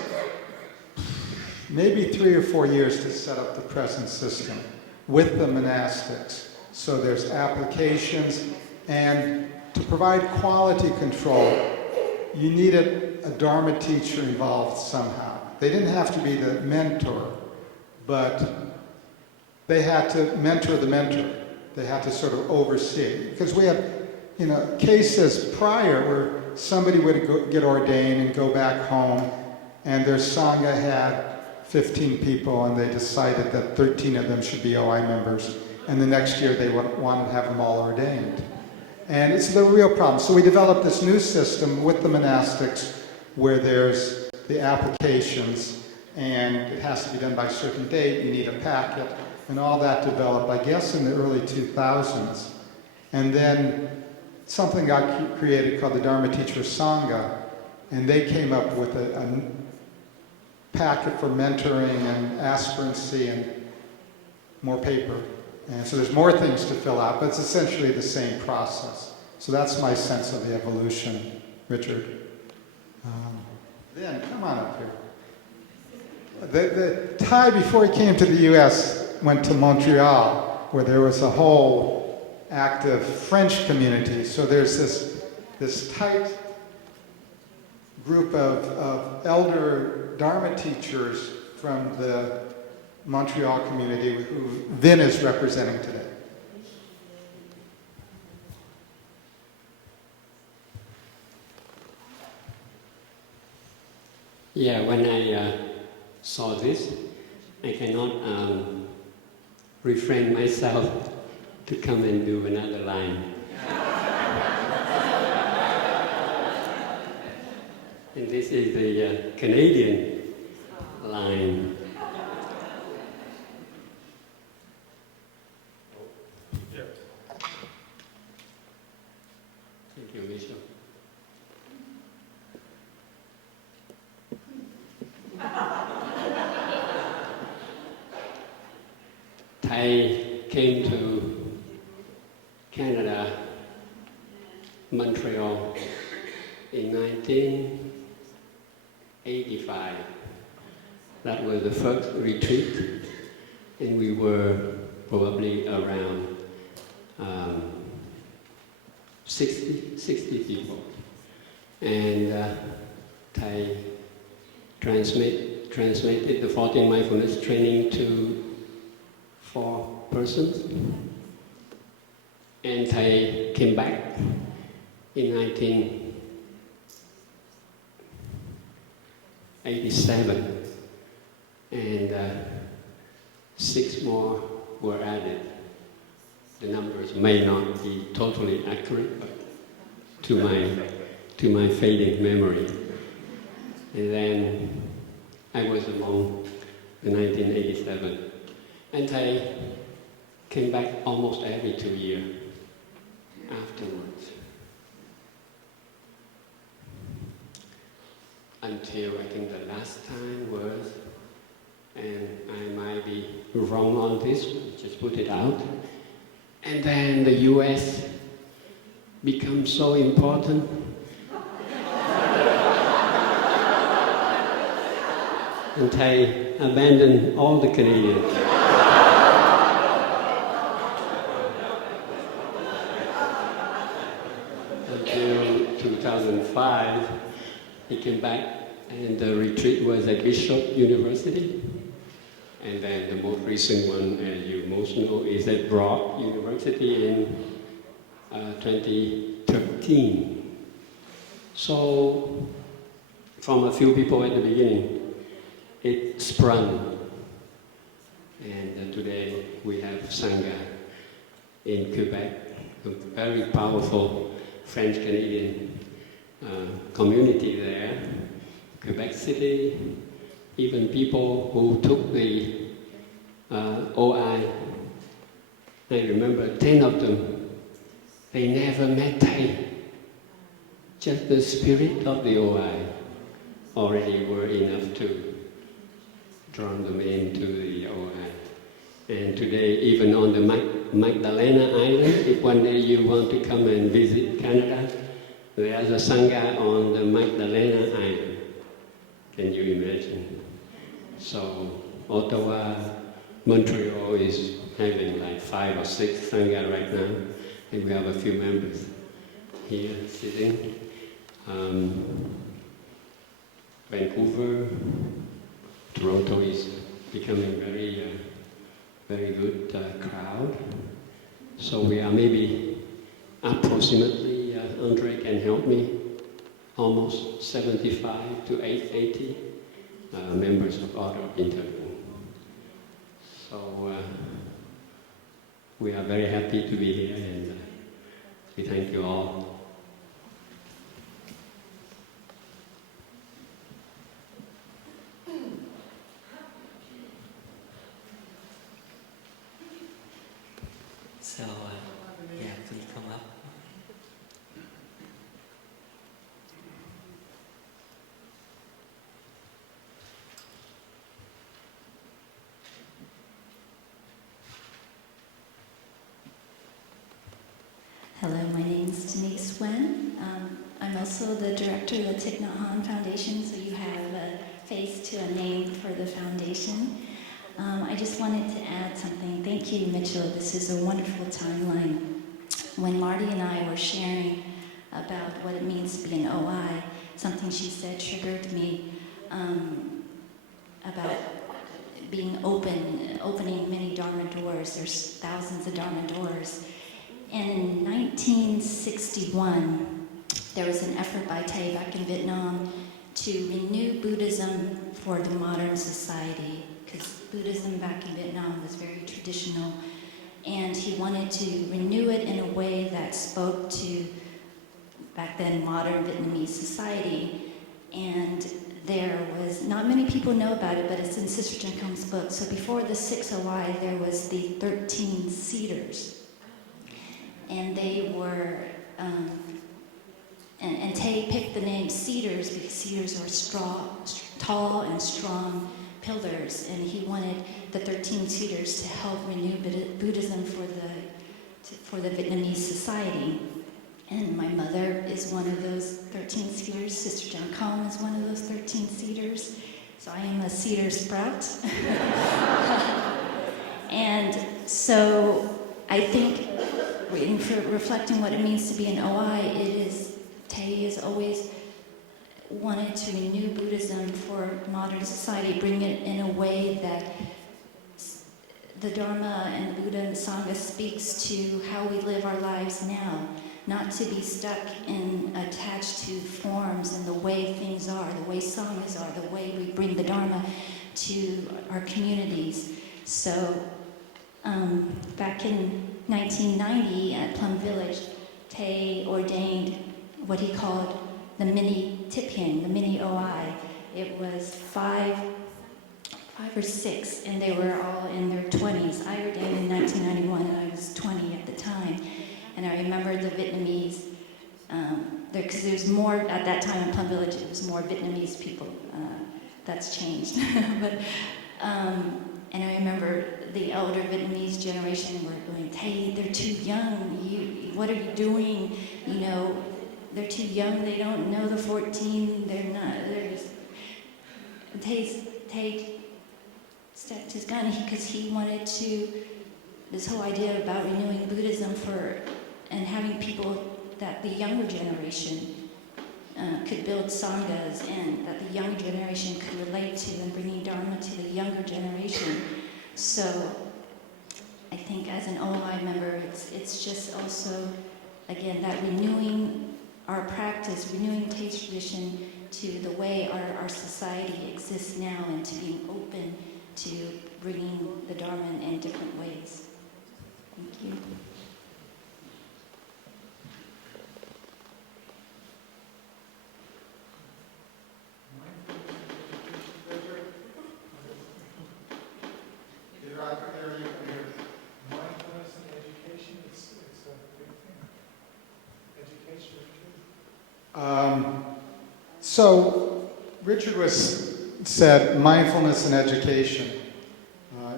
maybe 3 or 4 years to set up the present system with the monastics. So there's applications, and to provide quality control, you needed a Dharma teacher involved somehow. They didn't have to be the mentor, but they had to mentor the mentor. They had to sort of oversee. Because we have, cases prior where somebody would get ordained and go back home, and their Sangha had 15 people, and they decided that 13 of them should be OI members, and the next year they wanted to have them all ordained. And it's the real problem. So we developed this new system with the monastics where there's the applications, and it has to be done by a certain date, you need a packet, and all that developed, I guess, in the early 2000s. And then something got created called the Dharma Teacher Sangha, and they came up with packet for mentoring and aspirancy and more paper. And so there's more things to fill out, but it's essentially the same process. So that's my sense of the evolution, Richard. Then, come on up here. The Thai, before he came to the U.S., went to Montreal, where there was a whole active French community. So there's this tight group of elder Dharma teachers from the Montreal community who Vin is representing today. Yeah, when I saw this, I cannot refrain myself to come and do another line. And this is the Canadian line. Thank you, Bishop. I came to Canada, Montreal, in 1985. That was the first retreat, and we were probably around 60 people. And I translated the 14 mindfulness training to 4 persons, and I came back in 1987, and 6 more were added. The numbers may not be totally accurate, but to my fading memory. And then I was among the 1987. And I came back almost every 2 years afterwards. Until I think the last time was, and I might be wrong on this, just put it out. And then the US becomes so important. And I abandoned all the Canadians. Until 2005, he came back, and the retreat was at Bishop University. And then the most recent one, as you most know, is at Broad University in 2013. So, from a few people at the beginning, it sprung. And today we have Sangha in Quebec, a very powerful French-Canadian community there. Quebec City, even people who took the OI, I remember 10 of them, they never met Thai. Just the spirit of the OI already were enough to draw them into the OI. And today, even on the Magdalena Island, if one day you want to come and visit Canada, there's a Sangha on the Magdalena Island. Can you imagine? So Ottawa, Montreal is having like 5 or 6 Sangha right now, and we have a few members here sitting. Vancouver, Toronto is becoming very good crowd. So we are maybe approximately, Andre can help me, almost 75 to 80 members of Order of Interbeing. So we are very happy to be here, and we thank you all. So, yeah, please come up. My name's Denise Wen. I'm also the director of the Thich Nhat Hanh Foundation, so you have a face to a name for the foundation. I just wanted to add something. Thank you, Mitchell. This is a wonderful timeline. When Marty and I were sharing about what it means to be an OI, something she said triggered me about being opening many Dharma doors. There's thousands of Dharma doors. And in 1961, there was an effort by Thầy back in Vietnam to renew Buddhism for the modern society, because Buddhism back in Vietnam was very traditional, and he wanted to renew it in a way that spoke to, back then, modern Vietnamese society. And there was, not many people know about it, but it's in Sister Jankong's book. So before the 6 OI, there was the 13 Cedars. And they were, and Thầy picked the name Cedars because cedars are tall and strong pillars, and he wanted the 13 Cedars to help renew Buddhism for the Vietnamese society. And my mother is one of those 13 Cedars. Sister Jankong is one of those 13 Cedars. So I am a cedar sprout. And so I think, reflecting what it means to be an OI, Thầy has always wanted to renew Buddhism for modern society, bring it in a way that the Dharma and the Buddha and the Sangha speaks to how we live our lives now, not to be stuck and attached to forms and the way things are, the way sanghas are, the way we bring the Dharma to our communities. So back in 1990 at Plum Village, Thầy ordained what he called the mini Tipian, the mini OI. It was five or six, and they were all in their 20s. I ordained in 1991, and I was 20 at the time. And I remember the Vietnamese, because there's more, at that time in Plum Village, it was more Vietnamese people. That's changed. And I remember the elder Vietnamese generation were going, Thầy, they're too young. What are you doing? You know, they're too young. They don't know the 14. They're just... Thầy stepped his gun because he wanted to, this whole idea about renewing Buddhism and having people that the younger generation could build sanghas, and that the younger generation could relate to, and bringing Dharma to the younger generation. So I think as an OI member, it's just also, again, that renewing our practice, renewing Thay's tradition to the way our society exists now, and to being open to bringing the Dharma in different ways. Thank you. Mindfulness and education, it's a big thing. Education. So Richard said mindfulness and education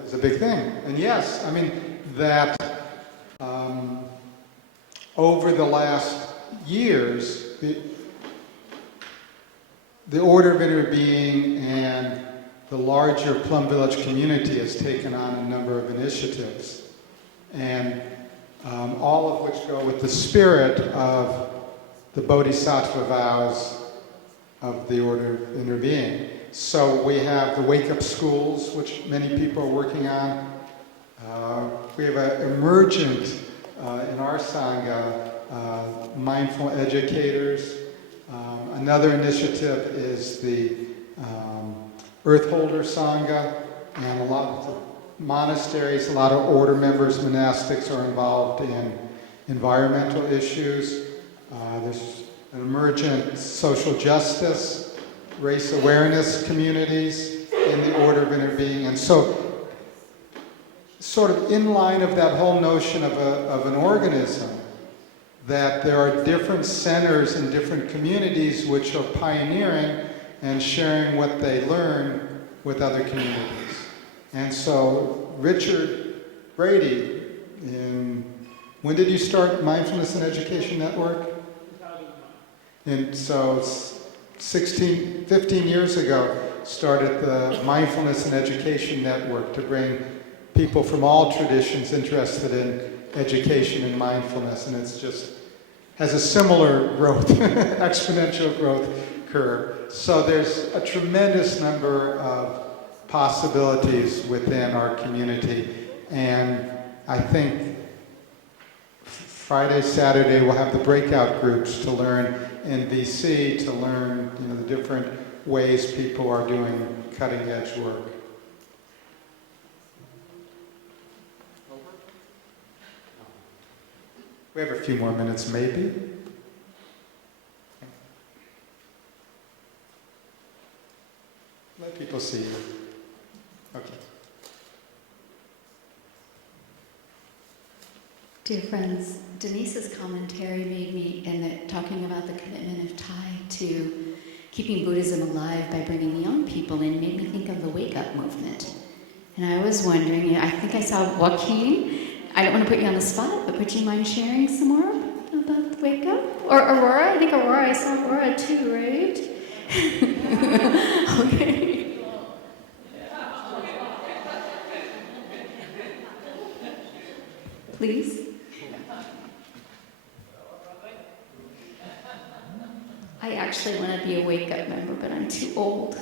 is a big thing. And yes, I mean that over the last years, the Order of Interbeing and the larger Plum Village community has taken on a number of initiatives, and all of which go with the spirit of the Bodhisattva vows of the Order of Interbeing. So we have the wake-up schools, which many people are working on. We have an emergent, in our Sangha, mindful educators. Another initiative is the Earth Holder Sangha, and a lot of monasteries, a lot of order members, monastics are involved in environmental issues. There's an emergent social justice, race awareness communities in the Order of Interbeing. And so, sort of in line of that whole notion of an organism, that there are different centers in different communities which are pioneering and sharing what they learn with other communities. And so Richard Brady, in When did you start Mindfulness and Education Network? 2001. And so 15 years ago, started the Mindfulness and Education Network to bring people from all traditions interested in education and mindfulness, and it's just has a similar growth, exponential growth curve. So there's a tremendous number of possibilities within our community, and I think Friday, Saturday, we'll have the breakout groups to learn in BC, to learn the different ways people are doing cutting edge work. We have a few more minutes, maybe. Let people see you. Okay. Dear friends, Denise's commentary made me, and talking about the commitment of Thai to keeping Buddhism alive by bringing young people in, made me think of the Wake Up movement. And I was wondering, I think I saw Joaquin. I don't want to put you on the spot, but would you mind sharing some more about the Wake Up? Or Aurora? I think Aurora, I saw Aurora too, right? Okay. Please. I actually want to be a Wake Up member, but I'm too old.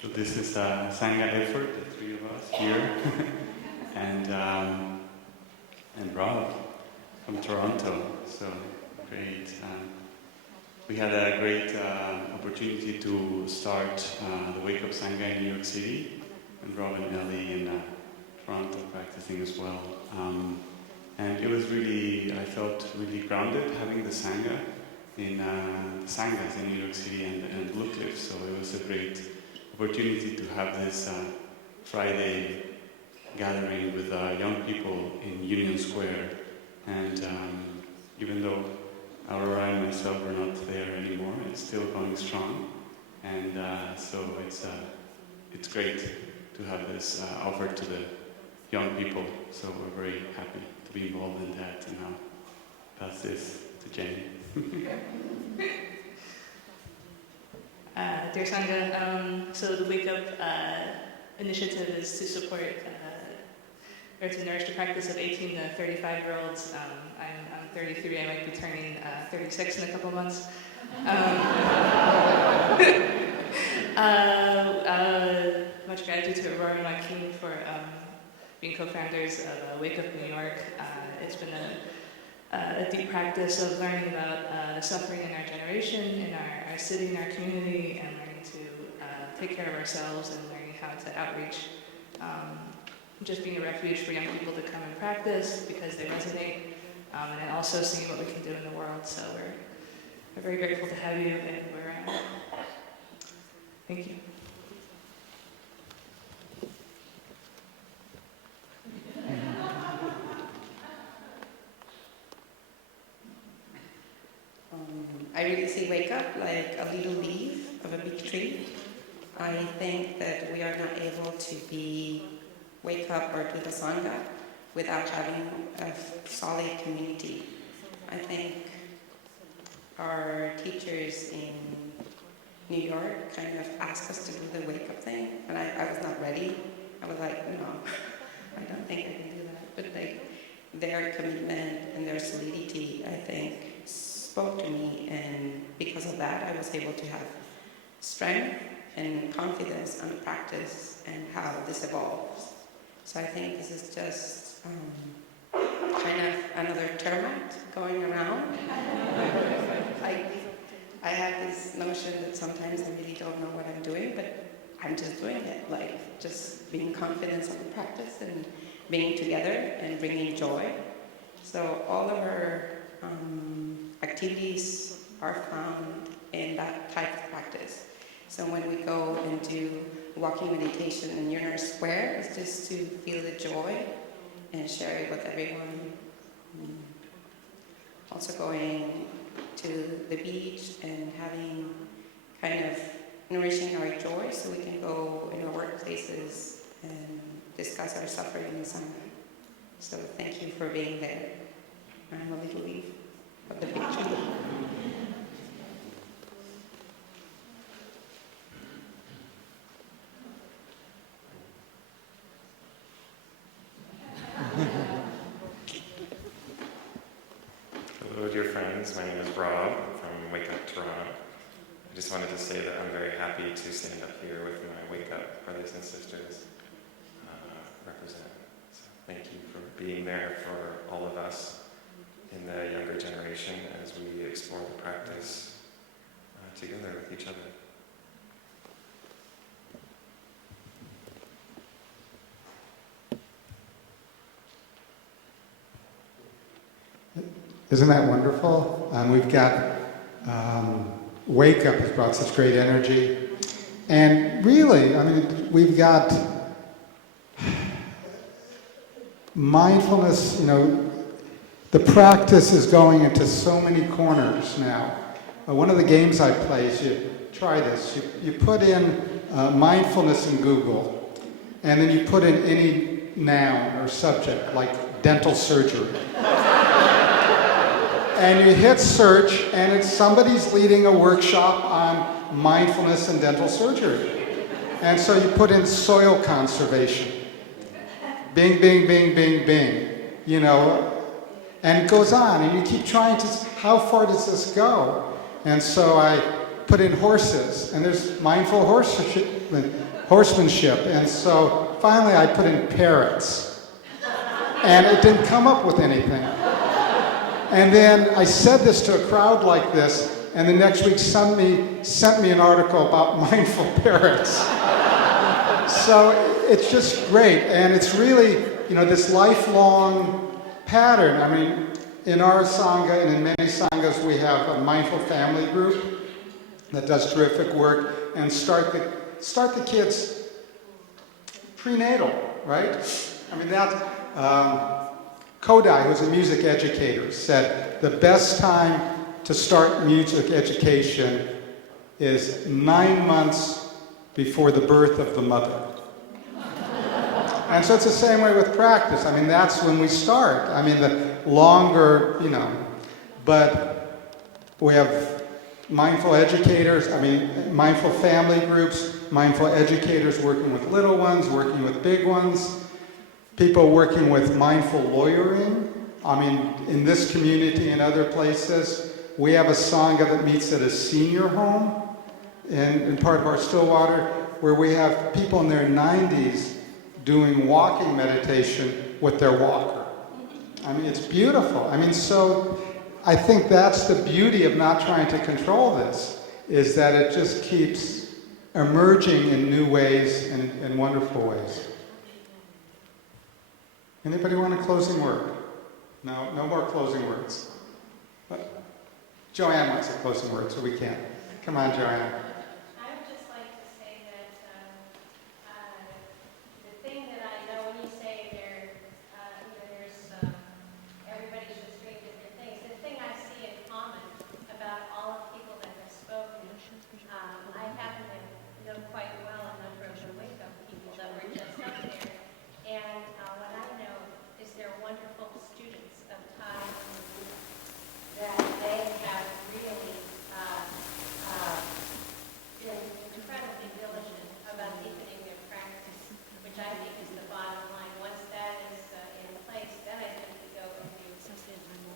So this is a Sangha effort, the three of us here, and Rob from Toronto. So great. We had a great opportunity to start the Wake Up Sangha in New York City, and Rob and Ellie in Toronto practicing as well. And it was really, I felt really grounded having the Sangha in the Sanghas in New York City and Blue Cliff. So it was a great opportunity to have this Friday gathering with young people in Union Square. And even though Aurora and myself are not there anymore, it's still going strong. And so it's great to have this offered to the young people. So we're very happy to be involved in that. And I'll pass this to Jenny. Dear Sangha, so the Wake Up initiative is to support or to nourish the practice of 18 to 35-year-olds. I'm 33, I might be turning 36 in a couple months. Much gratitude to Aurora and Joaquin for being co-founders of Wake Up New York. It's been a deep practice of learning about suffering in our generation, in our city, in our community, and learning to take care of ourselves and learning how to outreach. Just being a refuge for young people to come and practice because they resonate, and then also seeing what we can do in the world. So we're very grateful to have you, and we're thank you. I really see Wake Up like a little leaf of a big tree. I think that we are not able to wake up or do the Sangha without having a solid community. I think our teachers in New York kind of asked us to do the Wake Up thing, and I was not ready. I was like, no, I don't think I can do that. But like their commitment and their solidity, I think, spoke to me, and because of that, I was able to have strength and confidence on the practice and how this evolves. So I think this is just kind of another termite going around. I have this notion that sometimes I really don't know what I'm doing, but I'm just doing it, like just being confident on the practice and being together and bringing joy. So all of our activities are found in that type of practice. So when we go and do walking meditation in Union Square, it's just to feel the joy and share it with everyone also going to the beach and having kind of nourishing our joy so we can go in our workplaces and discuss our suffering in Sangha. So thank you for being there. I'm a little leaf of the picture. Hello, dear friends. My name is Rob. I'm from Wake Up Toronto. I just wanted to say that I'm very happy to stand up here with my Wake Up brothers and sisters represent. So thank you for being there for all of us in the younger generation as we explore the practice together with each other. Isn't that wonderful? We've got Wake Up has brought such great energy. And really, I mean, we've got mindfulness, you know, the practice is going into so many corners now. One of the games I play is you try this. You put in mindfulness in Google, and then you put in any noun or subject, like dental surgery. And you hit search, and it's somebody's leading a workshop on mindfulness and dental surgery. And so you put in soil conservation. Bing, bing, bing, bing, bing. You know, and it goes on, and you keep trying to, how far does this go? And so I put in horses, and there's mindful horsemanship. And so finally I put in parrots. And it didn't come up with anything. And then I said this to a crowd like this, and the next week somebody sent me an article about mindful parrots. So it's just great, and it's really, you know, this lifelong pattern. I mean, in our Sangha and in many Sanghas we have a mindful family group that does terrific work and start the kids prenatal, right? I mean, that... Kodai, who's a music educator, said the best time to start music education is 9 months before the birth of the mother. And so it's the same way with practice. I mean, that's when we start. I mean, the longer, you know, but we have mindful educators, I mean, mindful family groups, mindful educators working with little ones, working with big ones. People working with mindful lawyering. I mean, in this community and other places, we have a Sangha that meets at a senior home in part of our Stillwater, where we have people in their 90s doing walking meditation with their walker. I mean, it's beautiful. I mean, so I think that's the beauty of not trying to control this, is that it just keeps emerging in new ways and in wonderful ways. Anybody want a closing word? No, no more closing words. But Joanne wants a closing word, so we can't. Come on, Joanne. I would just like to say that the thing that I know when you say there's everybody's just doing different things. The thing I see in common about all the people that have spoken, I happen to know quite well a number of the Wake Up people that were just up there. And what I know is they're wonderful students of Thai, that they have really been incredibly diligent about deepening their practice, which I think is the bottom line. Once that is in place, then I think we go and do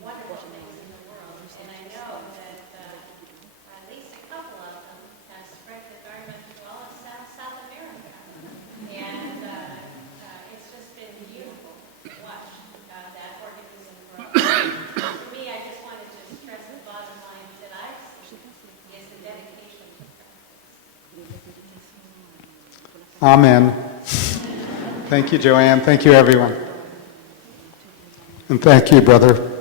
wonderful things in the world. And I know that at least a couple of them have spread the Dharma to all of South America. And it's just been beautiful to watch that organism grow. For me, I just wanted to stress the bottom line that I see is the dedication to practice. Amen. Thank you, Joanne. Thank you, everyone. And thank you, Brother